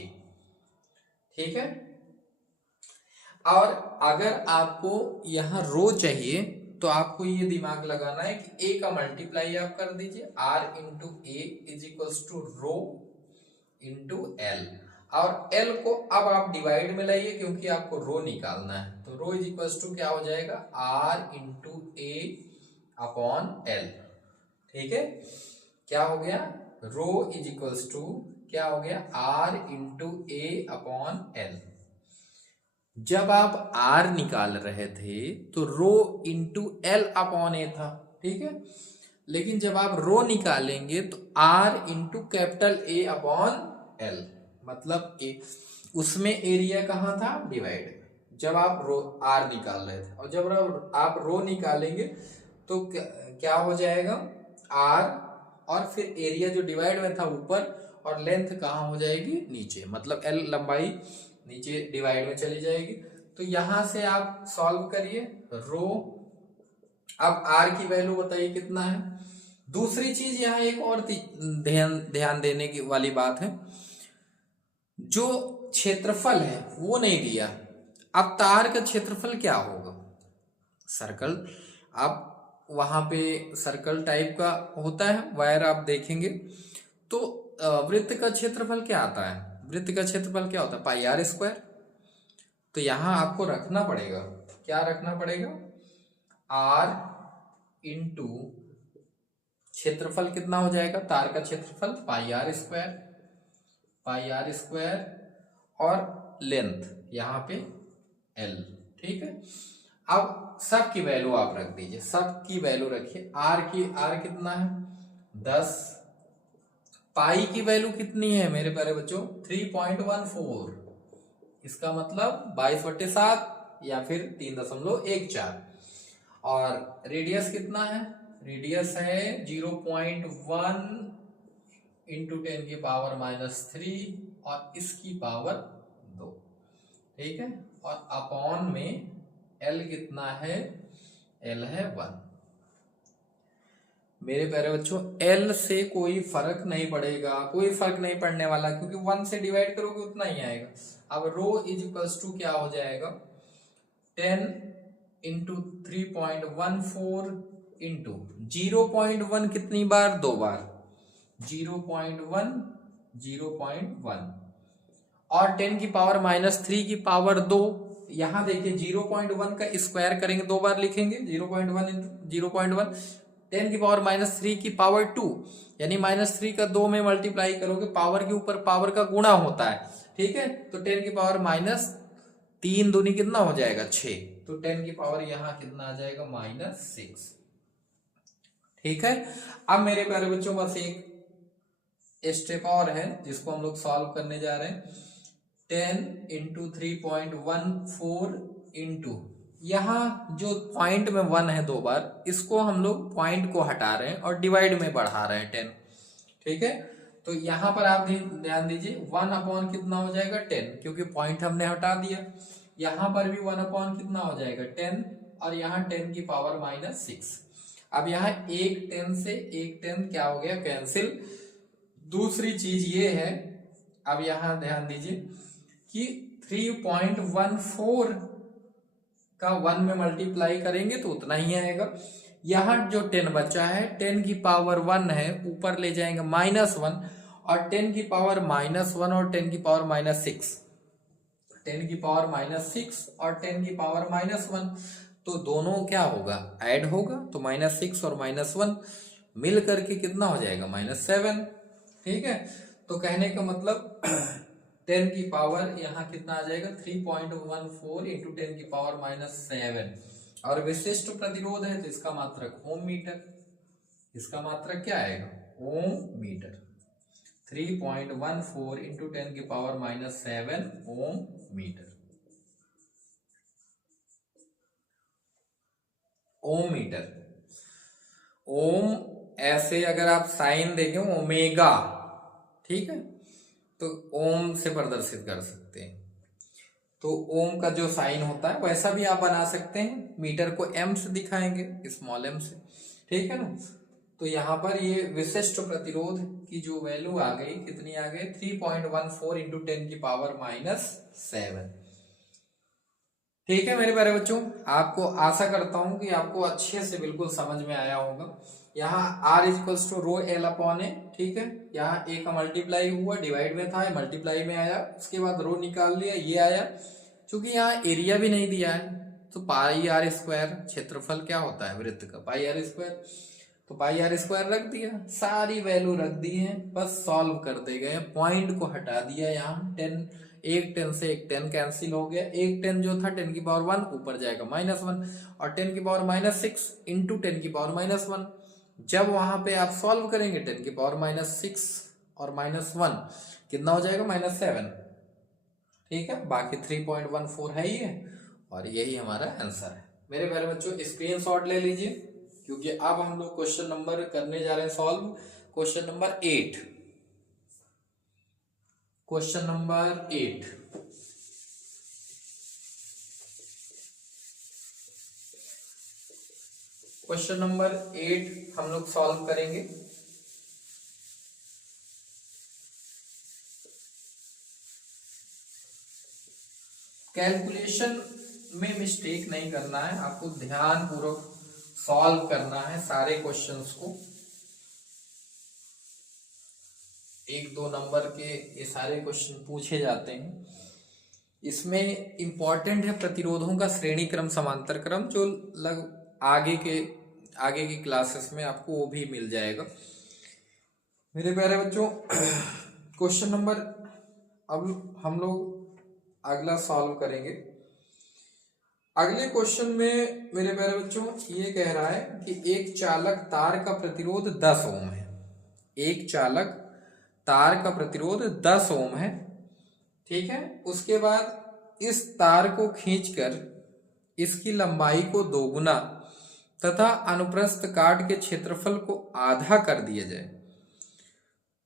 ठीक है। और अगर आपको यहाँ रो चाहिए तो आपको ये दिमाग लगाना है कि A का मल्टीप्लाई आप कर दीजिए, R into A is equal to rho into L, और L को अब आप डिवाइड में लाइए क्योंकि आपको रो निकालना है। तो रो इज इक्वल टू क्या हो जाएगा, R into A upon L, ठीक है। क्या हो गया, रो इज इक्वल टू क्या हो गया, R into A upon L। जब आप R निकाल रहे थे तो रो इंटू L अपॉन A था, ठीक है। लेकिन जब आप रो निकालेंगे तो R into capital A upon L, मतलब A, उसमें एरिया कहाँ था, डिवाइड, जब आप रो R निकाल रहे थे। और जब आप रो निकालेंगे तो क्या हो जाएगा, R और फिर एरिया जो डिवाइड में था ऊपर और लेंथ कहाँ हो जाएगी, नीचे, मतलब L लंबाई नीचे डिवाइड में चली जाएगी। तो यहां से आप सॉल्व करिए रो। अब आर की वैल्यू बताइए कितना है। दूसरी चीज यहाँ एक और ध्यान ध्यान देने की वाली बात है, जो क्षेत्रफल है वो नहीं दिया। अब तार का क्षेत्रफल क्या होगा, सर्कल, अब वहां पे सर्कल टाइप का होता है वायर आप देखेंगे तो वृत्त का क्षेत्रफल क्या आता है, वृत्त का क्षेत्रफल क्या होता है पाई आर स्क्वायर। तो यहां आपको रखना पड़ेगा, क्या रखना पड़ेगा, आर इंटू क्षेत्रफल कितना हो जाएगा, तार का क्षेत्रफल pi r square, pi r square और लेंथ यहां पे एल। ठीक है, अब सब की वैल्यू आप रख दीजिए, सब की वैल्यू रखिए। आर कितना है 10, पाई की वैल्यू कितनी है मेरे प्यारे बच्चों 3.14, इसका मतलब 22/7 या फिर 3.14। और रेडियस कितना है, रेडियस है 0.1 इंटू 10⁻³ और इसकी पावर 2। ठीक है, और अपॉन में एल कितना है, एल है 1। मेरे प्यारे बच्चों एल से कोई फर्क नहीं पड़ेगा, कोई फर्क नहीं पड़ने वाला, क्योंकि 1 से डिवाइड करोगे उतना ही आएगा। अब रो इज इक्वल्स टू क्या हो जाएगा 10 इंटू 3.14 इंटू 0.1 कितनी बार, 2 बार, 0.1 0.1 और 10⁻³ की पावर 2। यहां देखिए 0.1 का स्क्वायर करेंगे 2 बार लिखेंगे, 0.1 इंटू 0.1, 10⁻³ की पावर 2 यानी -3 का 2 में मल्टीप्लाई करोगे, पावर के ऊपर पावर का गुणा होता है। ठीक है, तो 10⁻³ दूनी कितना हो जाएगा 6, तो 10 की पावर यहां कितना आ जाएगा -6। ठीक है, अब मेरे प्यारे बच्चों बस एक स्टेप और है जिसको हम लोग सॉल्व करने जा रहे हैं। 10 इंटू 3.14 इंटू यहाँ जो पॉइंट में 1 है 2 बार, इसको हम लोग पॉइंट को हटा रहे हैं और डिवाइड में बढ़ा रहे हैं 10। ठीक है, तो यहां पर आप ध्यान दीजिए 1 अपॉन कितना हो जाएगा 10, क्योंकि पॉइंट हमने हटा दिया। यहां पर भी 1 अपॉन कितना हो जाएगा 10 और यहाँ 10⁻⁻6। अब यहाँ एक 10 से एक 10 क्या हो गया कैंसिल। दूसरी चीज ये है, अब यहां ध्यान दीजिए कि 3.14 का 1 में मल्टीप्लाई करेंगे तो उतना ही आएगा। यहां जो 10 बचा है 10⁻1 है, ऊपर ले जाएंगे -1 और 10⁻⁻1 और 10⁻⁻6, 10⁻⁻6 और 10⁻⁻1, तो दोनों क्या होगा ऐड होगा, तो -6 और -1 मिल करके कितना हो जाएगा -7। ठीक है, तो कहने का मतलब 10 की पावर यहाँ कितना आ जाएगा 3.14 इंटू 10⁻⁻7 और विशिष्ट प्रतिरोध है तो इसका मात्रक ओम मीटर, इसका मात्रक क्या आएगा ओम मीटर। 3.14 इंटू 10⁻⁻7 ओम मीटर, ओम मीटर। ओम ऐसे अगर आप साइन देखें ओमेगा, ठीक है, तो ओम से प्रदर्शित कर सकते हैं। तो ओम का जो साइन होता है वैसा भी आप बना सकते हैं, मीटर को एम से दिखाएंगे, स्मॉल एम से। ठीक है ना, तो यहाँ पर ये विशिष्ट प्रतिरोध की जो वैल्यू आ गई कितनी आ गई 3.14 इंटू 10⁻⁷। ठीक है मेरे प्यारे बच्चों, आपको आशा करता हूं कि आपको अच्छे से बिल्कुल समझ में आया होगा। यहाँ R equals to rho L upon A. ठीक है, यहाँ ए का मल्टीप्लाई हुआ, डिवाइड में था, मल्टीप्लाई में आया, उसके बाद रो निकाल लिया, ये आया। क्योंकि यहाँ एरिया भी नहीं दिया है तो पाई आर स्क्वायर, क्षेत्रफल क्या होता है वृत्त का पाई आर स्क्वायर, तो पाई आर स्क्वायर रख दिया, सारी वैल्यू रख दी है, बस सॉल्व करते गए, पॉइंट को हटा दिया। यहाँ 10, एक 10 से एक 10 कैंसिल हो गया, एक 10 जो था 10⁻1 ऊपर जाएगा -1 और 10⁻⁻6 इंटू 10⁻⁻1। जब वहां पे आप सॉल्व करेंगे 10⁻⁻6 और -1 कितना हो जाएगा -7। ठीक है, बाकी 3.14 है ही है और यही हमारा आंसर है। मेरे प्यारे बच्चों स्क्रीनशॉट ले लीजिए, क्योंकि अब हम लोग क्वेश्चन नंबर करने जा रहे हैं solve, question number 8। Question number 8 question number 8 हम लोग सॉल्व करेंगे। कैलकुलेशन में मिस्टेक नहीं करना है, आपको ध्यान पूर्वक सॉल्व करना है सारे क्वेश्चंस को। 1-2 नंबर के ये सारे क्वेश्चन पूछे जाते हैं। इसमें इंपॉर्टेंट है प्रतिरोधों का श्रेणी क्रम समांतर क्रम, जो आगे की क्लासेस में आपको वो भी मिल जाएगा मेरे प्यारे बच्चों। क्वेश्चन नंबर अब हम लोग अगला सॉल्व करेंगे। अगले क्वेश्चन में मेरे प्यारे बच्चों ये कह रहा है कि एक चालक तार का प्रतिरोध 10 ओम है। एक चालक तार का प्रतिरोध 10 ओम है, ठीक है। उसके बाद इस तार को खींचकर इसकी लंबाई को दोगुना तथा अनुप्रस्थ काट के क्षेत्रफल को आधा कर दिया जाए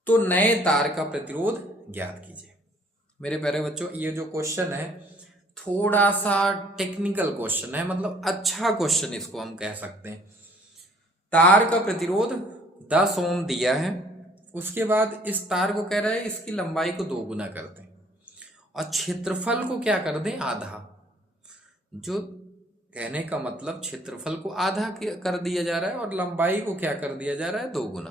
तो नए तार का प्रतिरोध ज्ञात कीजिए। मेरे प्यारे बच्चों ये जो क्वेश्चन है थोड़ा सा टेक्निकल क्वेश्चन है, मतलब अच्छा क्वेश्चन इसको हम कह सकते हैं। तार का प्रतिरोध 10 ओम दिया है, उसके बाद इस तार को कह रहा है इसकी लंबाई को दोगुना कर दें और क्षेत्रफल को क्या कर दें, आधा। जो कहने का मतलब क्षेत्रफल को आधा कर दिया जा रहा है और लंबाई को क्या कर दिया जा रहा है, दोगुना।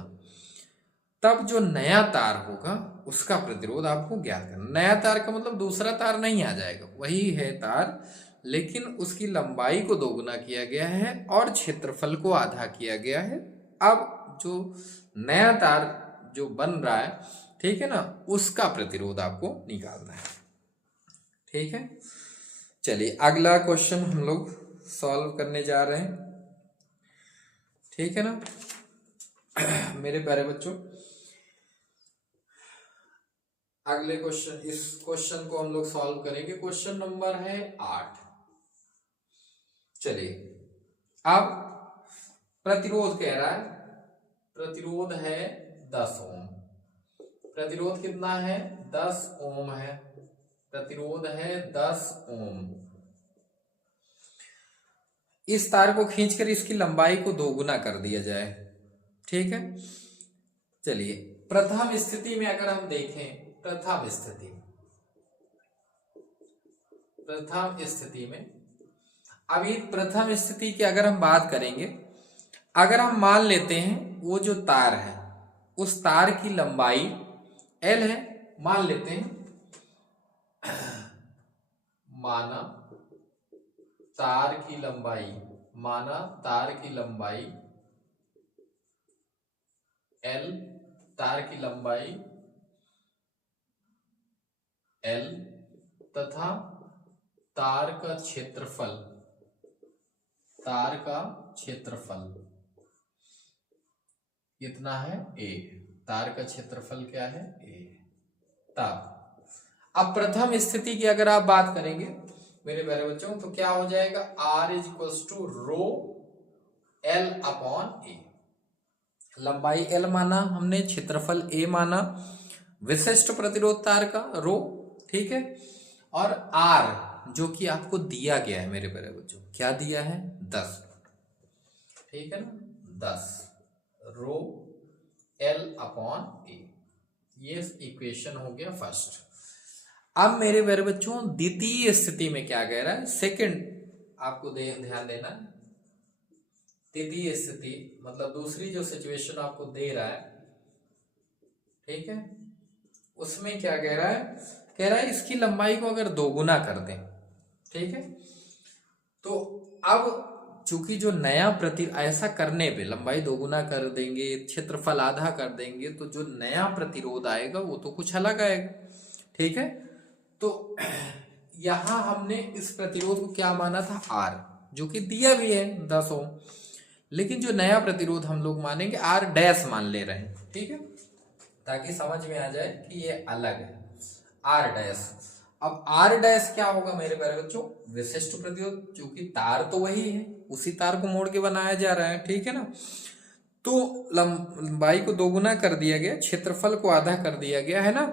तब जो नया तार होगा उसका प्रतिरोध आपको ज्ञात करना। नया तार का मतलब दूसरा तार नहीं आ जाएगा, वही है तार, लेकिन उसकी लंबाई को दोगुना किया गया है और क्षेत्रफल को आधा किया गया है। अब जो नया तार जो बन रहा है, ठीक है ना, उसका प्रतिरोध आपको निकालना है, ठीक है। चलिए अगला क्वेश्चन हम लोग सॉल्व करने जा रहे हैं, ठीक है ना मेरे प्यारे बच्चों। अगले क्वेश्चन, इस क्वेश्चन को हम लोग सॉल्व करेंगे। क्वेश्चन नंबर है 8। चलिए अब प्रतिरोध कह रहा है, प्रतिरोध है 10 ओम। प्रतिरोध कितना है, 10 ओम है। प्रतिरोध है 10 ओम। इस तार को खींचकर इसकी लंबाई को दोगुना कर दिया जाए, ठीक है। चलिए प्रथम स्थिति में अगर हम देखें, प्रथम स्थिति में अभी प्रथम स्थिति की अगर हम बात करेंगे, अगर हम मान लेते हैं वो जो तार है उस तार की लंबाई L है, मान लेते हैं, माना तार की लंबाई L, तार की लंबाई L तथा तार का क्षेत्रफल कितना है, A। तार का क्षेत्रफल क्या है, A। तब अब प्रथम स्थिति की अगर आप बात करेंगे मेरे प्यारे बच्चों, तो क्या हो जाएगा, R = rho L upon A। लंबाई L माना हमने, क्षेत्रफल A माना, विशिष्ट प्रतिरोध तार का रो, ठीक है। और R जो कि आपको दिया गया है मेरे प्यारे बच्चों, क्या दिया है, 10, ठीक है ना, 10 रो L अपॉन A। ये इक्वेशन हो गया फर्स्ट। अब मेरे प्यारे बच्चों द्वितीय स्थिति में क्या कह रहा है, सेकंड आपको ध्यान देना है। द्वितीय स्थिति मतलब दूसरी जो सिचुएशन आपको दे रहा है, ठीक है, उसमें क्या कह रहा है, कह रहा है इसकी लंबाई को अगर दोगुना कर दें, ठीक है। तो अब चूंकि जो नया ऐसा करने पे लंबाई दोगुना कर देंगे, क्षेत्रफल आधा कर देंगे, तो जो नया प्रतिरोध आएगा वो तो कुछ अलग आएगा, ठीक है। तो यहां हमने इस प्रतिरोध को क्या माना था, R, जो कि दिया भी है 10 ओम, लेकिन जो नया प्रतिरोध हम लोग मानेंगे R डैश मान ले रहे हैं, ठीक है, ताकि समझ में आ जाए कि ये अलग है, R डैश। अब R डैश क्या होगा मेरे प्यारे बच्चों, विशिष्ट प्रतिरोध, क्योंकि तार तो वही है, उसी तार को मोड़ के बनाया जा रहा है, ठीक है ना। तो लंबाई को दोगुना कर दिया गया, क्षेत्रफल को आधा कर दिया गया है ना,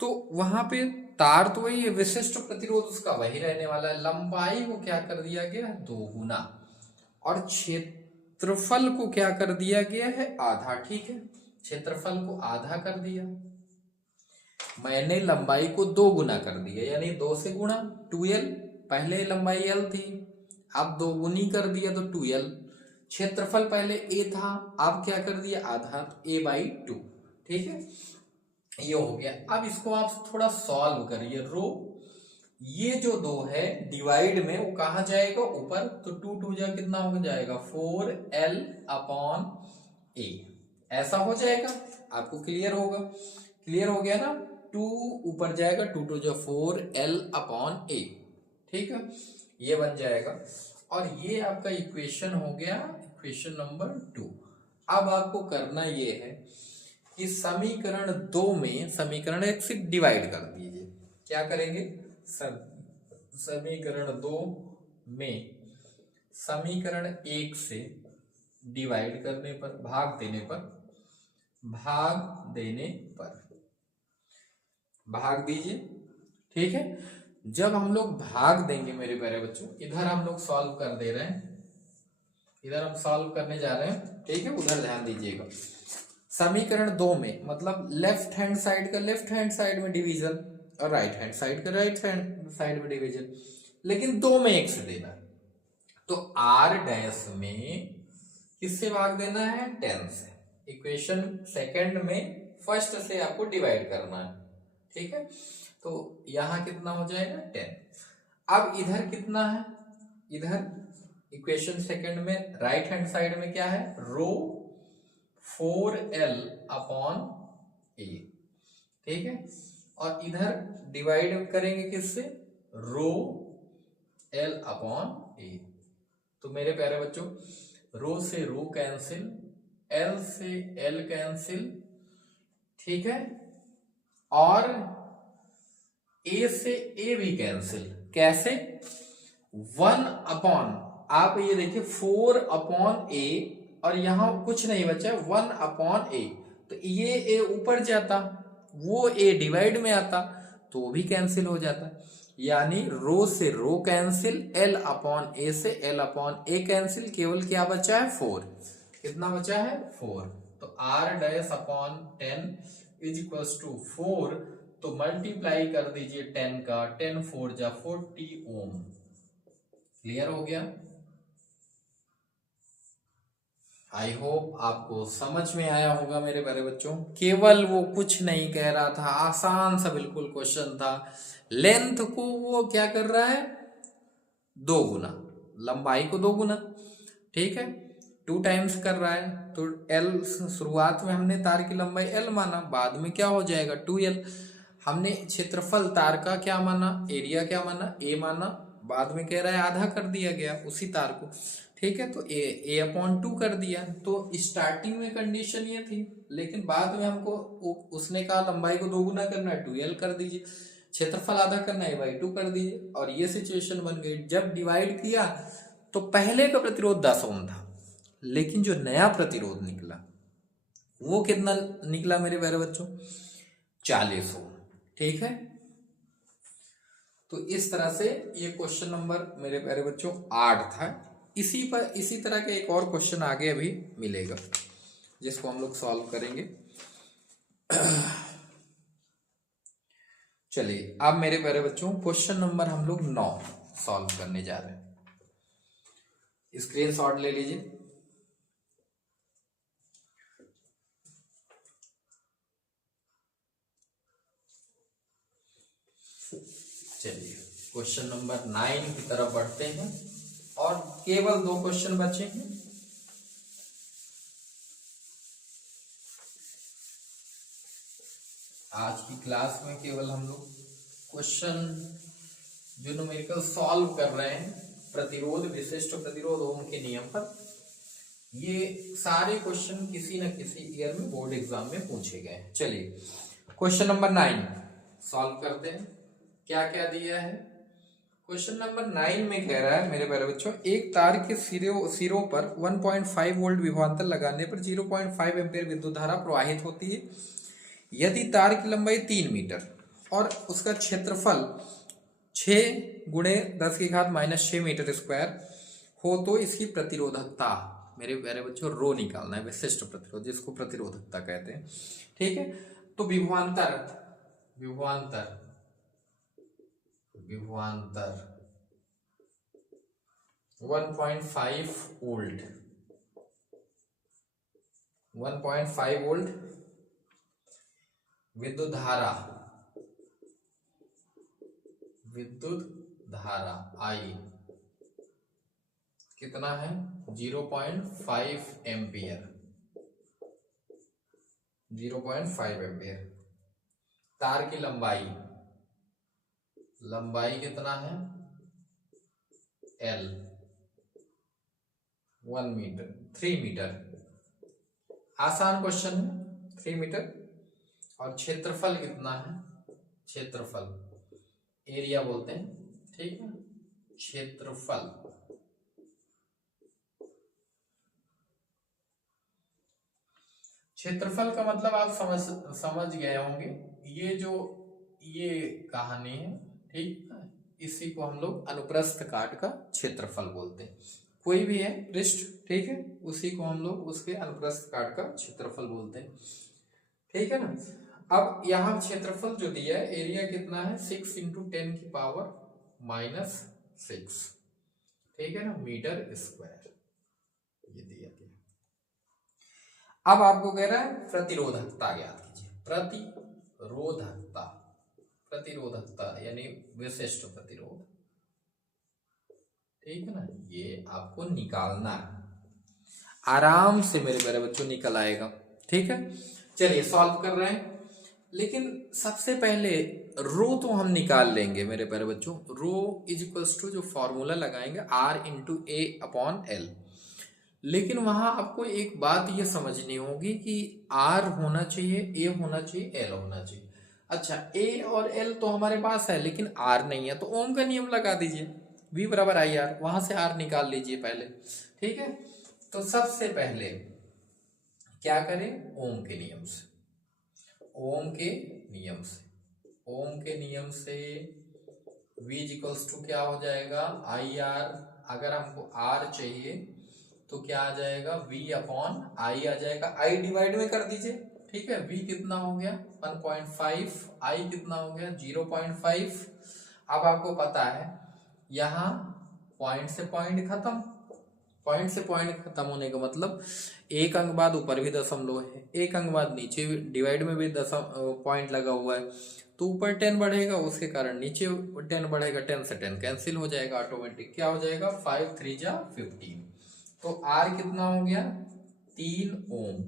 तो वहां पे तार तो वही है, विशिष्ट प्रतिरोध उसका वही रहने वाला है, लंबाई को क्या कर दिया गया, दोगुना, और क्षेत्रफल को क्या कर दिया गया है, आधा। ठीक है, क्षेत्रफल को आधा कर दिया, मैंने लंबाई को 2 गुना कर दिया, यानी 2 से गुणा 2l, पहले लंबाई l थी, अब 2 गुनी कर दिया तो 2l। क्षेत्रफल पहले a था, अब क्या कर दिया, आधा, a/2। ठीक है, ये हो गया। अब इसको आप थोड़ा सॉल्व करिए। रो ये जो 2 है डिवाइड में वो कहा जाएगा, ऊपर, तो 2 2 जा कितना हो जाएगा, 4l/a, ऐसा हो जाएगा। आपको क्लियर होगा, क्लियर हो गया ना। 2 ऊपर जाएगा, 2 2 जा 4l/a। ठीक है, ये बन जाएगा, और ये आपका इक्वेशन हो गया, इक्वेशन नंबर 2। अब आपको करना ये है कि समीकरण 2 में समीकरण 1 से डिवाइड कर दीजिए। क्या करेंगे, समीकरण 2 में समीकरण 1 से डिवाइड करने पर, भाग देने पर, भाग दीजिए। ठीक है, जब हम लोग भाग देंगे मेरे प्यारे बच्चों, इधर हम लोग सॉल्व कर दे रहे हैं, इधर हम सॉल्व करने जा रहे हैं। ठीक है, उधर ध्यान दीजिएगा। समीकरण 2 में मतलब लेफ्ट हैंड साइड का लेफ्ट हैंड साइड में डिवीजन और राइट हैंड साइड का राइट हैंड साइड में डिवीजन, लेकिन 2 में 1 से देना। तो r डैश में किससे भाग देना है, 10 से। इक्वेशन सेकंड में फर्स्ट से आपको डिवाइड करना है। ठीक है, तो यहां कितना हो जाएगा, 10। अब इधर कितना है, इधर इक्वेशन सेकंड में राइट हैंड साइड में क्या है, रो 4l/a। ठीक है, और इधर डिवाइड करेंगे किससे, रो l/a। तो मेरे प्यारे बच्चों, रो से रो कैंसिल, l से l कैंसिल। ठीक है, और a से a भी कैंसिल। कैसे, 1/, आप ये देखिए 4/a, और यहां कुछ नहीं बचा, 1/a। तो ये a ऊपर जाता, वो a डिवाइड में आता, तो वो भी कैंसिल हो जाता। यानी रो से रो कैंसिल, l/a से l/a कैंसिल, केवल क्या बचा है, 4। कितना बचा है, 4। तो r/10 इज इक्वल्स टू 4। तो मल्टीप्लाई कर दीजिए 10 का, 10 4 जा 40 ओम। क्लियर हो गया। आई होप आपको समझ में आया होगा मेरे प्यारे बच्चों। केवल वो कुछ नहीं कह रहा था, आसान सा बिल्कुल क्वेश्चन था। लेंथ को वो क्या कर रहा है, 2 गुना, लंबाई को 2 गुना। ठीक है, 2 टाइम्स कर रहा है। तो l, शुरुआत में हमने तार की लंबाई l माना, बाद में क्या हो जाएगा, 2l। हमने क्षेत्रफल तार का क्या माना, एरिया क्या माना, a माना, बाद में कह रहा है आधा कर दिया गया उसी तार को। ठीक है, तो a/2 कर दिया। तो स्टार्टिंग में कंडीशन ये थी, लेकिन बाद में हमको उसने कहा लंबाई को 2 गुना करना है, 2l कर दीजिए, क्षेत्रफल आधा करना है, a/2 कर दीजिए, और ये सिचुएशन बन गई। जब डिवाइड किया तो पहले का प्रतिरोध 10 ओम था, लेकिन जो नया प्रतिरोध निकला वो कितना निकला मेरे प्यारे बच्चों, 40 ओम। ठीक है, तो इस तरह से ये क्वेश्चन नंबर मेरे प्यारे बच्चों 8 था। इसी तरह के एक और क्वेश्चन आगे अभी मिलेगा, जिसको हम लोग सॉल्व करेंगे। चलिए, अब मेरे प्यारे बच्चों क्वेश्चन नंबर हम लोग 9 सॉल्व करने जा रहे हैं। स्क्रीनशॉट ले लीजिए। चलिए, क्वेश्चन नंबर 9 की तरफ बढ़ते हैं, और केवल 2 क्वेश्चन बचे हैं। आज की क्लास में केवल हम लोग क्वेश्चन जो न्यूमेरिकल सॉल्व कर रहे हैं, प्रतिरोध, विशिष्ट प्रतिरोध, ओम के नियम पर। ये सारे क्वेश्चन किसी न किसी ईयर में बोर्ड एग्जाम में पूछे गए हैं। चलिए, क्वेश्चन नंबर 9 सॉल्व करते हैं। क्या क्या दिया है, क्वेश्चन नंबर 9 में कह रहा है मेरे प्यारे बच्चों, एक तार के सिरों पर 1.5 वोल्ट विभवांतर लगाने पर 0.5 एम्पीयर विद्युत धारा प्रवाहित होती है। यदि तार की लंबाई 3 मीटर और उसका क्षेत्रफल 6 × 10⁻⁻⁶ मीटर स्क्वायर हो, तो इसकी प्रतिरोधकता मेरे प्यारे बच्चों रो निकालना है, विशिष्ट प्रतिरोध जिसको प्रतिरोधकता कहते हैं। ठीक है, तो विभवांतर विभवांतर विभवांतर 1.5 वोल्ट 1.5 वोल्ट विद्युत धारा आई कितना है 0.5 एम्पियर 0.5 एम्पियर। तार की लंबाई कितना है L 1 मीटर 3 मीटर, आसान क्वेश्चन है 3 मीटर। और क्षेत्रफल कितना है, क्षेत्रफल एरिया बोलते हैं, ठीक है, क्षेत्रफल क्षेत्रफल का मतलब आप समझ गए होंगे। ये कहानी है, ठीक है, इसी को हम लोग अनुप्रस्थ काट का क्षेत्रफल बोलते हैं। कोई भी है पृष्ठ, ठीक है, उसी को हम लोग उसके अनुप्रस्थ काट का क्षेत्रफल बोलते हैं, ठीक है ना। अब यहाँ क्षेत्रफल जो दिया है, एरिया कितना है 6 × 10⁻⁻6, ठीक है ना, मीटर स्क्वायर ये दिया गया। अब आपको कह रहा है प्रतिरोधकता ज्ञात कीजिए। प्रतिरोधकता यानी विशिष्ट प्रतिरोध, ठीक है ना, ये आपको निकालना है। आराम से मेरे प्यारे बच्चों निकल आएगा, ठीक है। चलिए सॉल्व कर रहे हैं, लेकिन सबसे पहले रो तो हम निकाल लेंगे मेरे प्यारे बच्चों। रो इज इक्वल्स टू जो फॉर्मूला लगाएंगे R × A/L, लेकिन वहां आपको एक बात ये समझनी होगी कि R होना चाहिए, A होना चाहिए, L होना चाहिए। अच्छा, A और L तो हमारे पास है लेकिन R नहीं है, तो ओम का नियम लगा दीजिए, V = IR, वहां से R निकाल लीजिए पहले, ठीक है। तो सबसे पहले क्या करें, ओम के नियम से V = क्या हो जाएगा IR। अगर हमको R चाहिए तो क्या आ जाएगा V/I आ जाएगा, I डिवाइड में कर दीजिए, ठीक है। V कितना हो गया 1.5, I कितना हो गया 0.5। अब आपको पता है यहाँ पॉइंट से पॉइंट खत्म होने का मतलब एक अंक बाद ऊपर भी दशमलव है, एक अंक बाद नीचे डिवाइड में भी पॉइंट लगा हुआ है, तो ऊपर 10 बढ़ेगा, उसके कारण नीचे 10 बढ़ेगा, 10 से 10 कैंसिल हो जाएगा ऑटोमेटिक। क्या हो जाएगा 5 × 3 = 15। तो R कितना हो गया 3 ओम,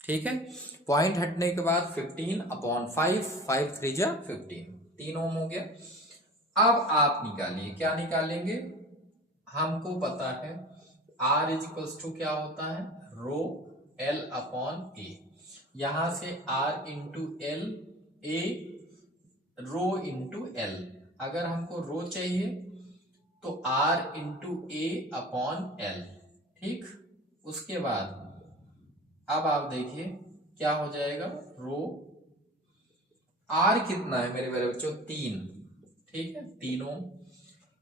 ठीक है। पॉइंट हटने के बाद 15/5, 5 × 3 = 15, 3 ओम हो गया। अब आप निकालिए, क्या निकालेंगे, हमको पता है R = क्या होता है ρL/A। यहां से R × L, A ρ × L। अगर हमको रो चाहिए तो R × A/L, ठीक। उसके बाद अब आप देखिए क्या हो जाएगा, रो R कितना है मेरे प्यारे बच्चों 3, ठीक है, 3 ओम।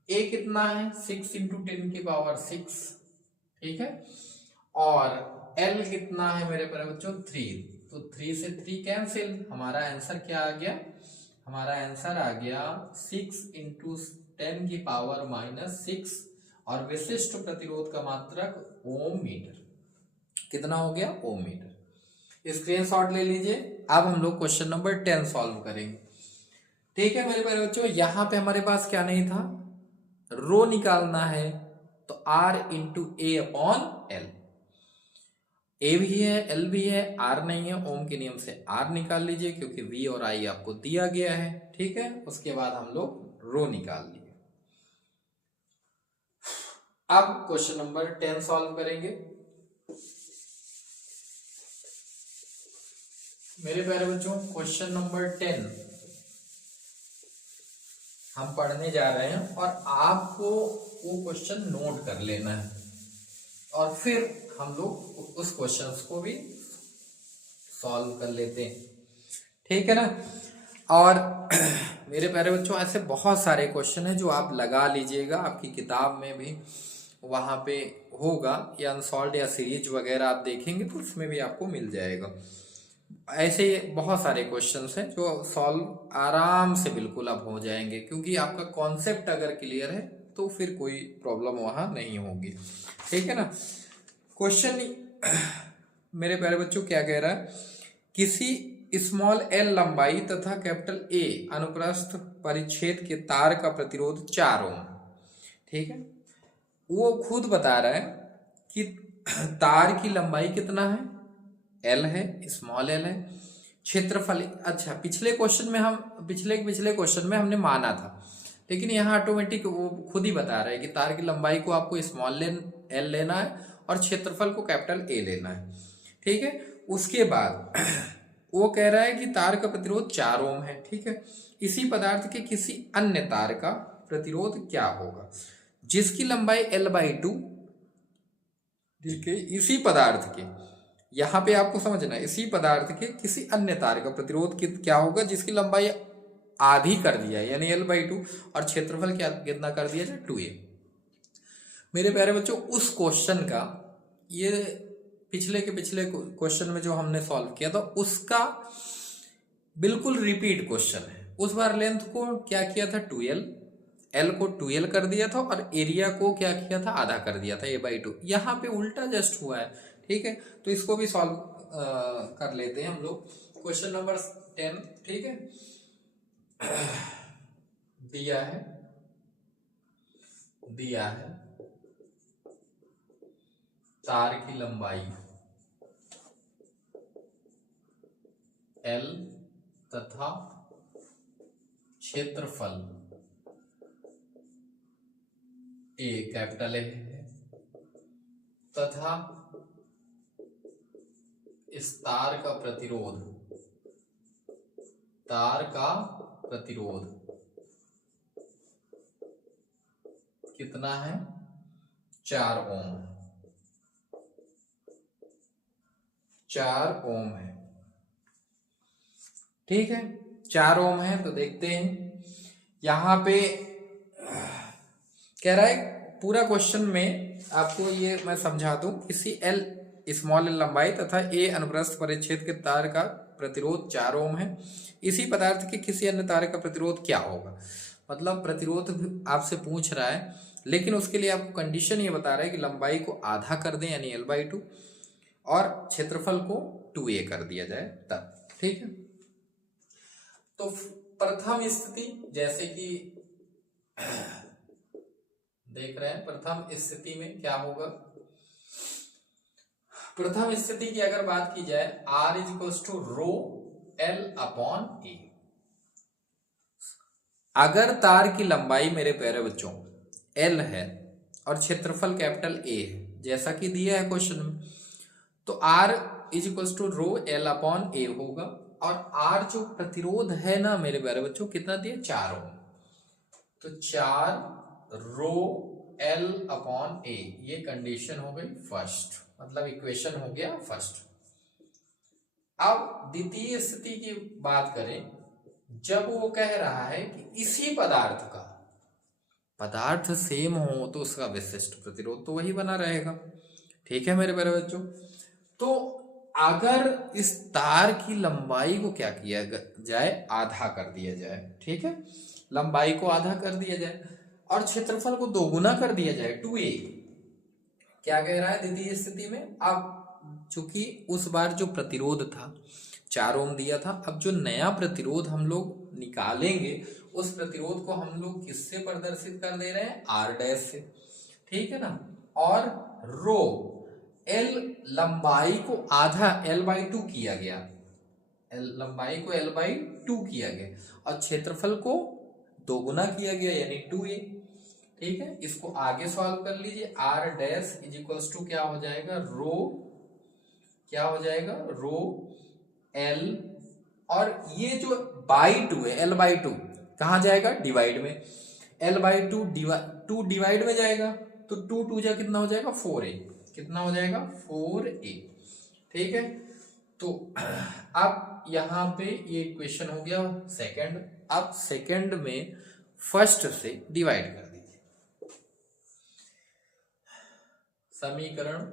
A कितना है 6 × 10⁻6, ठीक है। और L कितना है मेरे प्यारे बच्चों 3, तो 3 से 3 कैंसिल। हमारा आंसर क्या आ गया, हमारा आंसर आ गया 6 × 10⁻⁻6, और विशिष्ट प्रतिरोध का मात्रक ओम मीटर। कितना हो गया ओम मीटर। स्क्रीनशॉट ले लीजिए। अब हम लोग क्वेश्चन नंबर 10 सॉल्व करेंगे, ठीक है मेरे प्यारे बच्चों। यहां पे हमारे पास क्या नहीं था, रो निकालना है, तो R × A/L। A भी है, L भी है, R नहीं है, ओम के नियम से R निकाल लीजिए क्योंकि V और I आपको दिया गया है, ठीक है। उसके बाद हम लोग रो निकाल लिए। अब क्वेश्चन नंबर 10 सॉल्व करेंगे मेरे प्यारे बच्चों। क्वेश्चन नंबर 10 हम पढ़ने जा रहे हैं और आपको वो क्वेश्चन नोट कर लेना है, और फिर हम लोग उस क्वेश्चंस को भी सॉल्व कर लेते हैं, ठीक है ना। और मेरे प्यारे बच्चों ऐसे बहुत सारे क्वेश्चन हैं जो आप लगा लीजिएगा, आपकी किताब में भी वहाँ पे होगा, या अनसॉल्व या सीरीज वगैरह आप देखेंगे तो उसमें भी आपको मिल जाएगा। ऐसे बहुत सारे क्वेश्चंस हैं जो सॉल्व आराम से बिल्कुल अब हो जाएंगे, क्योंकि आपका कॉन्सेप्ट अगर क्लियर है तो फिर कोई प्रॉब्लम वहाँ नहीं होगी। ठीक है ना। क्वेश्चन मेरे प्यारे बच्चों क्या कह रहा है, किसी स्मॉल एल लंबाई तथा कैपिटल ए अनुप्रस्थ परिच्छेद के तार का प्रतिरोध 4 ओम। ठीक है, वो खुद बता रहा है कि तार की लंबाई कितना है, एल है, स्मॉल एल है, क्षेत्रफल। अच्छा, पिछले क्वेश्चन में हमने माना था, लेकिन यहाँ ऑटोमेटिक वो खुद ही बता रहा है कि तार की लंबाई को आपको स्मॉल एल लेना है और क्षेत्रफल को कैपिटल ए लेना है। ठीक है, उसके बाद वो कह रहा है कि तार का प्रतिरोध 4 ओम है। ठीक है, इसी पदार्थ के किसी अन्य तार का प्रतिरोध क्या होगा जिसकी लंबाई L/2। ठीक है, इसी पदार्थ के, यहाँ पे आपको समझना है, इसी पदार्थ के किसी अन्य तार का प्रतिरोध क्या होगा जिसकी लंबाई आधी कर दिया है, यानी L/2, और क्षेत्रफल क्या कितना कर दिया जाए, 2a। मेरे प्यारे बच्चों, उस क्वेश्चन का, ये पिछले क्वेश्चन में जो हमने सॉल्व किया था उसका बिल्कुल रिपीट क्वेश्चन है। उस बार लेंथ को क्या किया था, 2l, एल को 2l कर दिया था और एरिया को क्या किया था, आधा कर दिया था, a/2। यहाँ पे उल्टा जस्ट हुआ है। ठीक है, तो इसको भी सॉल्व कर लेते हैं हम लोग। Question number 10। ठीक है, दिया है तार की लंबाई L तथा क्षेत्रफल A, कैपिटल A है, तथा इस तार का प्रतिरोध कितना है, 4 ओम। 4 ओम है। ठीक है, 4 ओम है। तो देखते हैं यहां पे कह रहा है, पूरा क्वेश्चन में आपको ये मैं समझा दूं, किसी एल स्मॉल एल लंबाई तथा ए अनुप्रस्थ परिच्छेद के तार का प्रतिरोध 4 ओम है, इसी पदार्थ के किसी अन्य तार का प्रतिरोध क्या होगा। मतलब प्रतिरोध आपसे पूछ रहा है, लेकिन उसके लिए आपको कंडीशन ये बता रहा है कि लंबाई को आधा कर दें, यानी L/2, और क्षेत्रफल को 2a कर दिया जाए तब। ठीक है, तो प्रथम स्थिति, जैसे कि देख रहे हैं, प्रथम स्थिति में क्या होगा। प्रथम स्थिति की अगर बात की जाए, R = ρL/A। अगर तार की लंबाई मेरे प्यारे बच्चों L है और क्षेत्रफल कैपिटल A है, जैसा कि दिया है क्वेश्चन में, तो R = ρL/A होगा। और R जो प्रतिरोध है ना मेरे प्यारे बच्चों, कितना दिया, 4 ओम। तो 4 ρL/A, ये कंडीशन हो गई फर्स्ट, मतलब इक्वेशन हो गया फर्स्ट। अब द्वितीय स्थिति की बात करें, जब वो कह रहा है कि इसी पदार्थ सेम हो तो उसका विशिष्ट प्रतिरोध तो वही बना रहेगा। ठीक है मेरे प्यारे बच्चों, तो अगर इस तार की लंबाई को क्या किया जाए, आधा कर दिया जाए। ठीक है, लंबाई को आधा कर दिया जाए और क्षेत्रफल को दोगुना कर दिया जाए, 2a। क्या कह रहा है द्वितीय स्थिति में, अब चूंकि उस बार जो प्रतिरोध था 4 ओम दिया था, अब जो नया प्रतिरोध हम लोग निकालेंगे, उस प्रतिरोध को हम लोग किससे प्रदर्शित कर दे रहे हैं, R' से। ठीक है ना, और रो L लंबाई को आधा L/2 किया गया, लंबाई को L/2 किया गया और क्षेत्रफल को दोगुना किया गया, यानी 2a। ठीक है, इसको आगे सॉल्व कर लीजिए। R' = क्या हो जाएगा, रो L, और ये जो /2 है, L/2 कहाँ जाएगा, डिवाइड में। L/2 2 डिवाइड में जाएगा, तो 2 जा कितना हो जाएगा, 4a। कितना हो जाएगा, 4a। ठीक है, तो अब यहाँ पे ये इक्वेशन हो गया सेकंड। अब सेकंड में फर्स्ट से डिवाइड कर दीजिए। समीकरण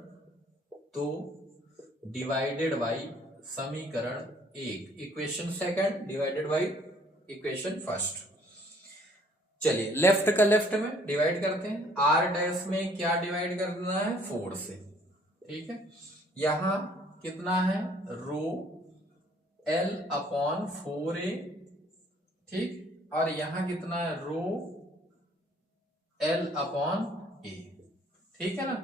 2 डिवाइडेड बाई समीकरण 1, equation second divided by equation first. चलिए लेफ्ट का लेफ्ट में डिवाइड करते हैं। आर डैश में क्या डिवाइड करना है, 4 से, ठीक है। यहां कितना है, रो L अपॉन 4a, ठीक, और यहां कितना है, रो L अपॉन a, ठीक है ना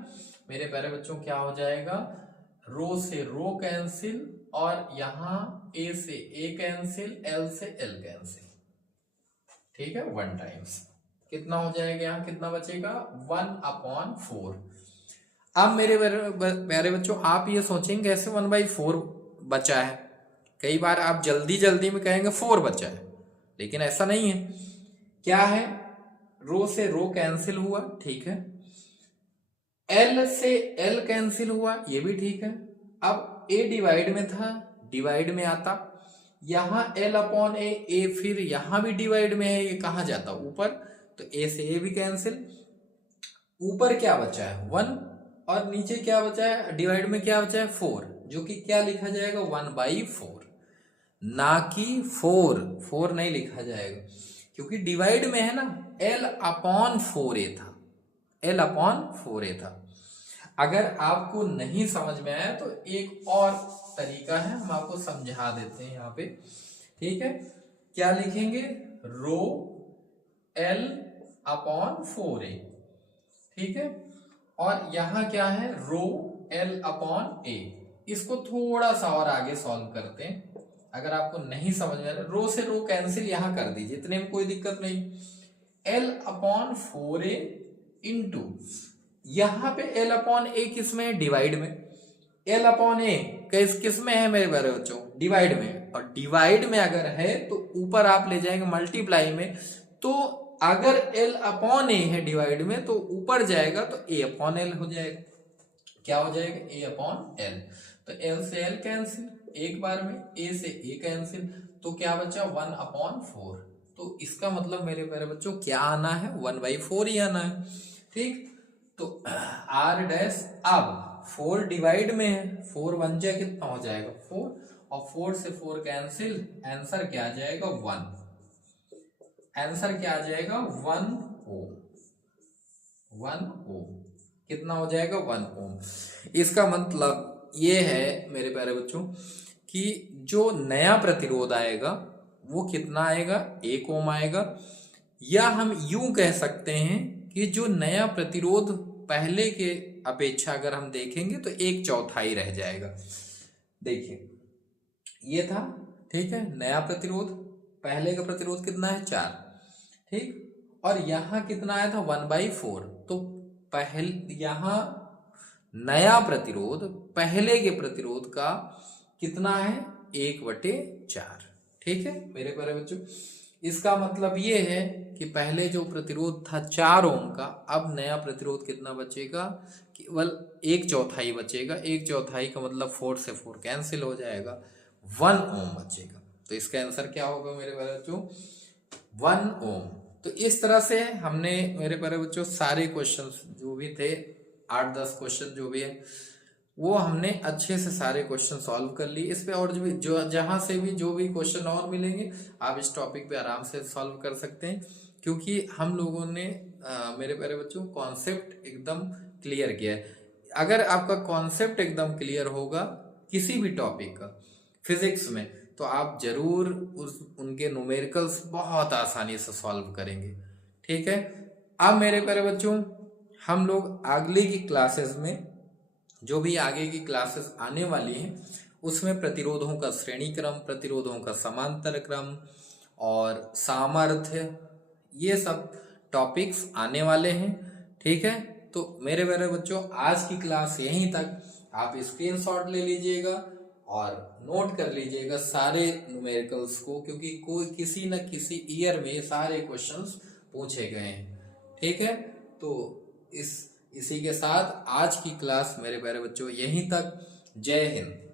मेरे प्यारे बच्चों। क्या हो जाएगा, रो से रो कैंसिल और यहां a से a कैंसिल, L से L कैंसिल, ठीक है, 1 टाइम्स। कितना हो जाएगा, यहां कितना बचेगा, 1 अपॉन 4। अब मेरे प्यारे बच्चों आप ये सोचेंगे कैसे 1/4 बचा है। कई बार आप जल्दी जल्दी में कहेंगे 4 बचा है, लेकिन ऐसा नहीं है। क्या है, रो से रो कैंसिल हुआ, ठीक है, L से L कैंसिल हुआ, ये भी ठीक है। अब A डिवाइड में था, डिवाइड में आता, यहां L अपॉन A फिर यहां भी डिवाइड में है, ये कहां जाता, ऊपर, तो A से A भी कैंसिल। ऊपर क्या बचा है, 1, और नीचे क्या बचा है, डिवाइड में क्या बचा है, 4, जो कि क्या लिखा जाएगा, 1/4, ना कि 4 नहीं लिखा जाएगा, क्योंकि डिवाइड में है ना, L अपॉन 4a था, L अपॉन 4a था। अगर आपको नहीं समझ में आया तो एक और तरीका है, हम आपको समझा देते हैं यहाँ पे, ठीक है। क्या लिखेंगे, रो L अपॉन 4a, ठीक है, और यहां क्या है, रो L अपॉन a। इसको थोड़ा सा और आगे सॉल्व करते हैं। अगर आपको नहीं समझ में आ रहा, रो से रो कैंसिल यहां कर दीजिए, इतने में कोई दिक्कत नहीं। L अपॉन 4a इंटू, यहां पे L अपॉन a किस में है, डिवाइड में। L अपॉन a किस में है मेरे प्यारे बच्चों, डिवाइड में, और डिवाइड में अगर है तो ऊपर आप ले जाएंगे मल्टीप्लाई में, तो अगर L अपॉन a है डिवाइड में तो ऊपर जाएगा तो a अपॉन L हो जाएगा। क्या हो जाएगा, a अपॉन L, तो L से L कैंसिल, एक बार में a से a कैंसिल, तो क्या बचा, 1 अपॉन 4। तो इसका मतलब मेरे प्यारे बच्चों क्या आना है, 1/4 ही आना है, ठीक। तो R डैश, अब 4 डिवाइड में है, 4 1 जा कितना हो जाएगा, 4, और 4 से 4 कैंसिल, आंसर क्या आ जाएगा, 1। आंसर क्या आ जाएगा, 1 ओम, 1 ओम, कितना हो जाएगा, 1 ओम। इसका मतलब ये है मेरे प्यारे बच्चों कि जो नया प्रतिरोध आएगा वो कितना आएगा, 1 ओम आएगा, या हम यूं कह सकते हैं कि जो नया प्रतिरोध पहले के अपेक्षा अगर हम देखेंगे तो 1/4 रह जाएगा। देखिए ये था, ठीक है, नया प्रतिरोध, पहले का प्रतिरोध कितना है, 4, ठीक, और यहां कितना आया था, 1/4, तो पहले यहां नया प्रतिरोध पहले के प्रतिरोध का कितना है, 1/4, ठीक है मेरे प्यारे बच्चों। इसका मतलब ये है कि पहले जो प्रतिरोध था 4 ओम का, अब नया प्रतिरोध कितना बचेगा, केवल 1/4 बचेगा। 1/4 का मतलब 4 से 4 कैंसिल हो जाएगा, 1 ओम बचेगा। तो इसका आंसर क्या होगा मेरे प्यारे बच्चों, 1 ओम। तो इस तरह से हमने मेरे प्यारे बच्चों सारे क्वेश्चंस जो भी थे, 8-10 क्वेश्चन जो भी है, वो हमने अच्छे से सारे क्वेश्चन सॉल्व कर लिए। इस पे और जो जहां से भी जो भी क्वेश्चन और मिलेंगे आप इस टॉपिक पे आराम से सॉल्व कर सकते हैं, क्योंकि हम लोगों ने मेरे प्यारे बच्चों कॉन्सेप्ट एकदम क्लियर किया है। अगर आपका कॉन्सेप्ट एकदम क्लियर होगा किसी भी टॉपिक का फिजिक्स में, तो आप जरूर उनके न्यूमेरिकल्स बहुत आसानी से सॉल्व करेंगे, ठीक है। अब मेरे प्यारे बच्चों हम लोग अगले की क्लासेस में, जो भी आगे की क्लासेस आने वाली हैं, उसमें प्रतिरोधों का श्रेणी क्रम, प्रतिरोधों का समांतर क्रम और सामर्थ्य, ये सब टॉपिक्स आने वाले हैं, ठीक है। तो मेरे प्यारे बच्चों आज की क्लास यहीं तक। आप स्क्रीनशॉट ले लीजिएगा और नोट कर लीजिएगा सारे न्यूमेरिकल्स को, क्योंकि कोई किसी न किसी ईयर में सारे क्वेश्चंस पूछे गए हैं, ठीक है। तो इसी के साथ आज की क्लास मेरे प्यारे बच्चों यहीं तक। जय हिंद।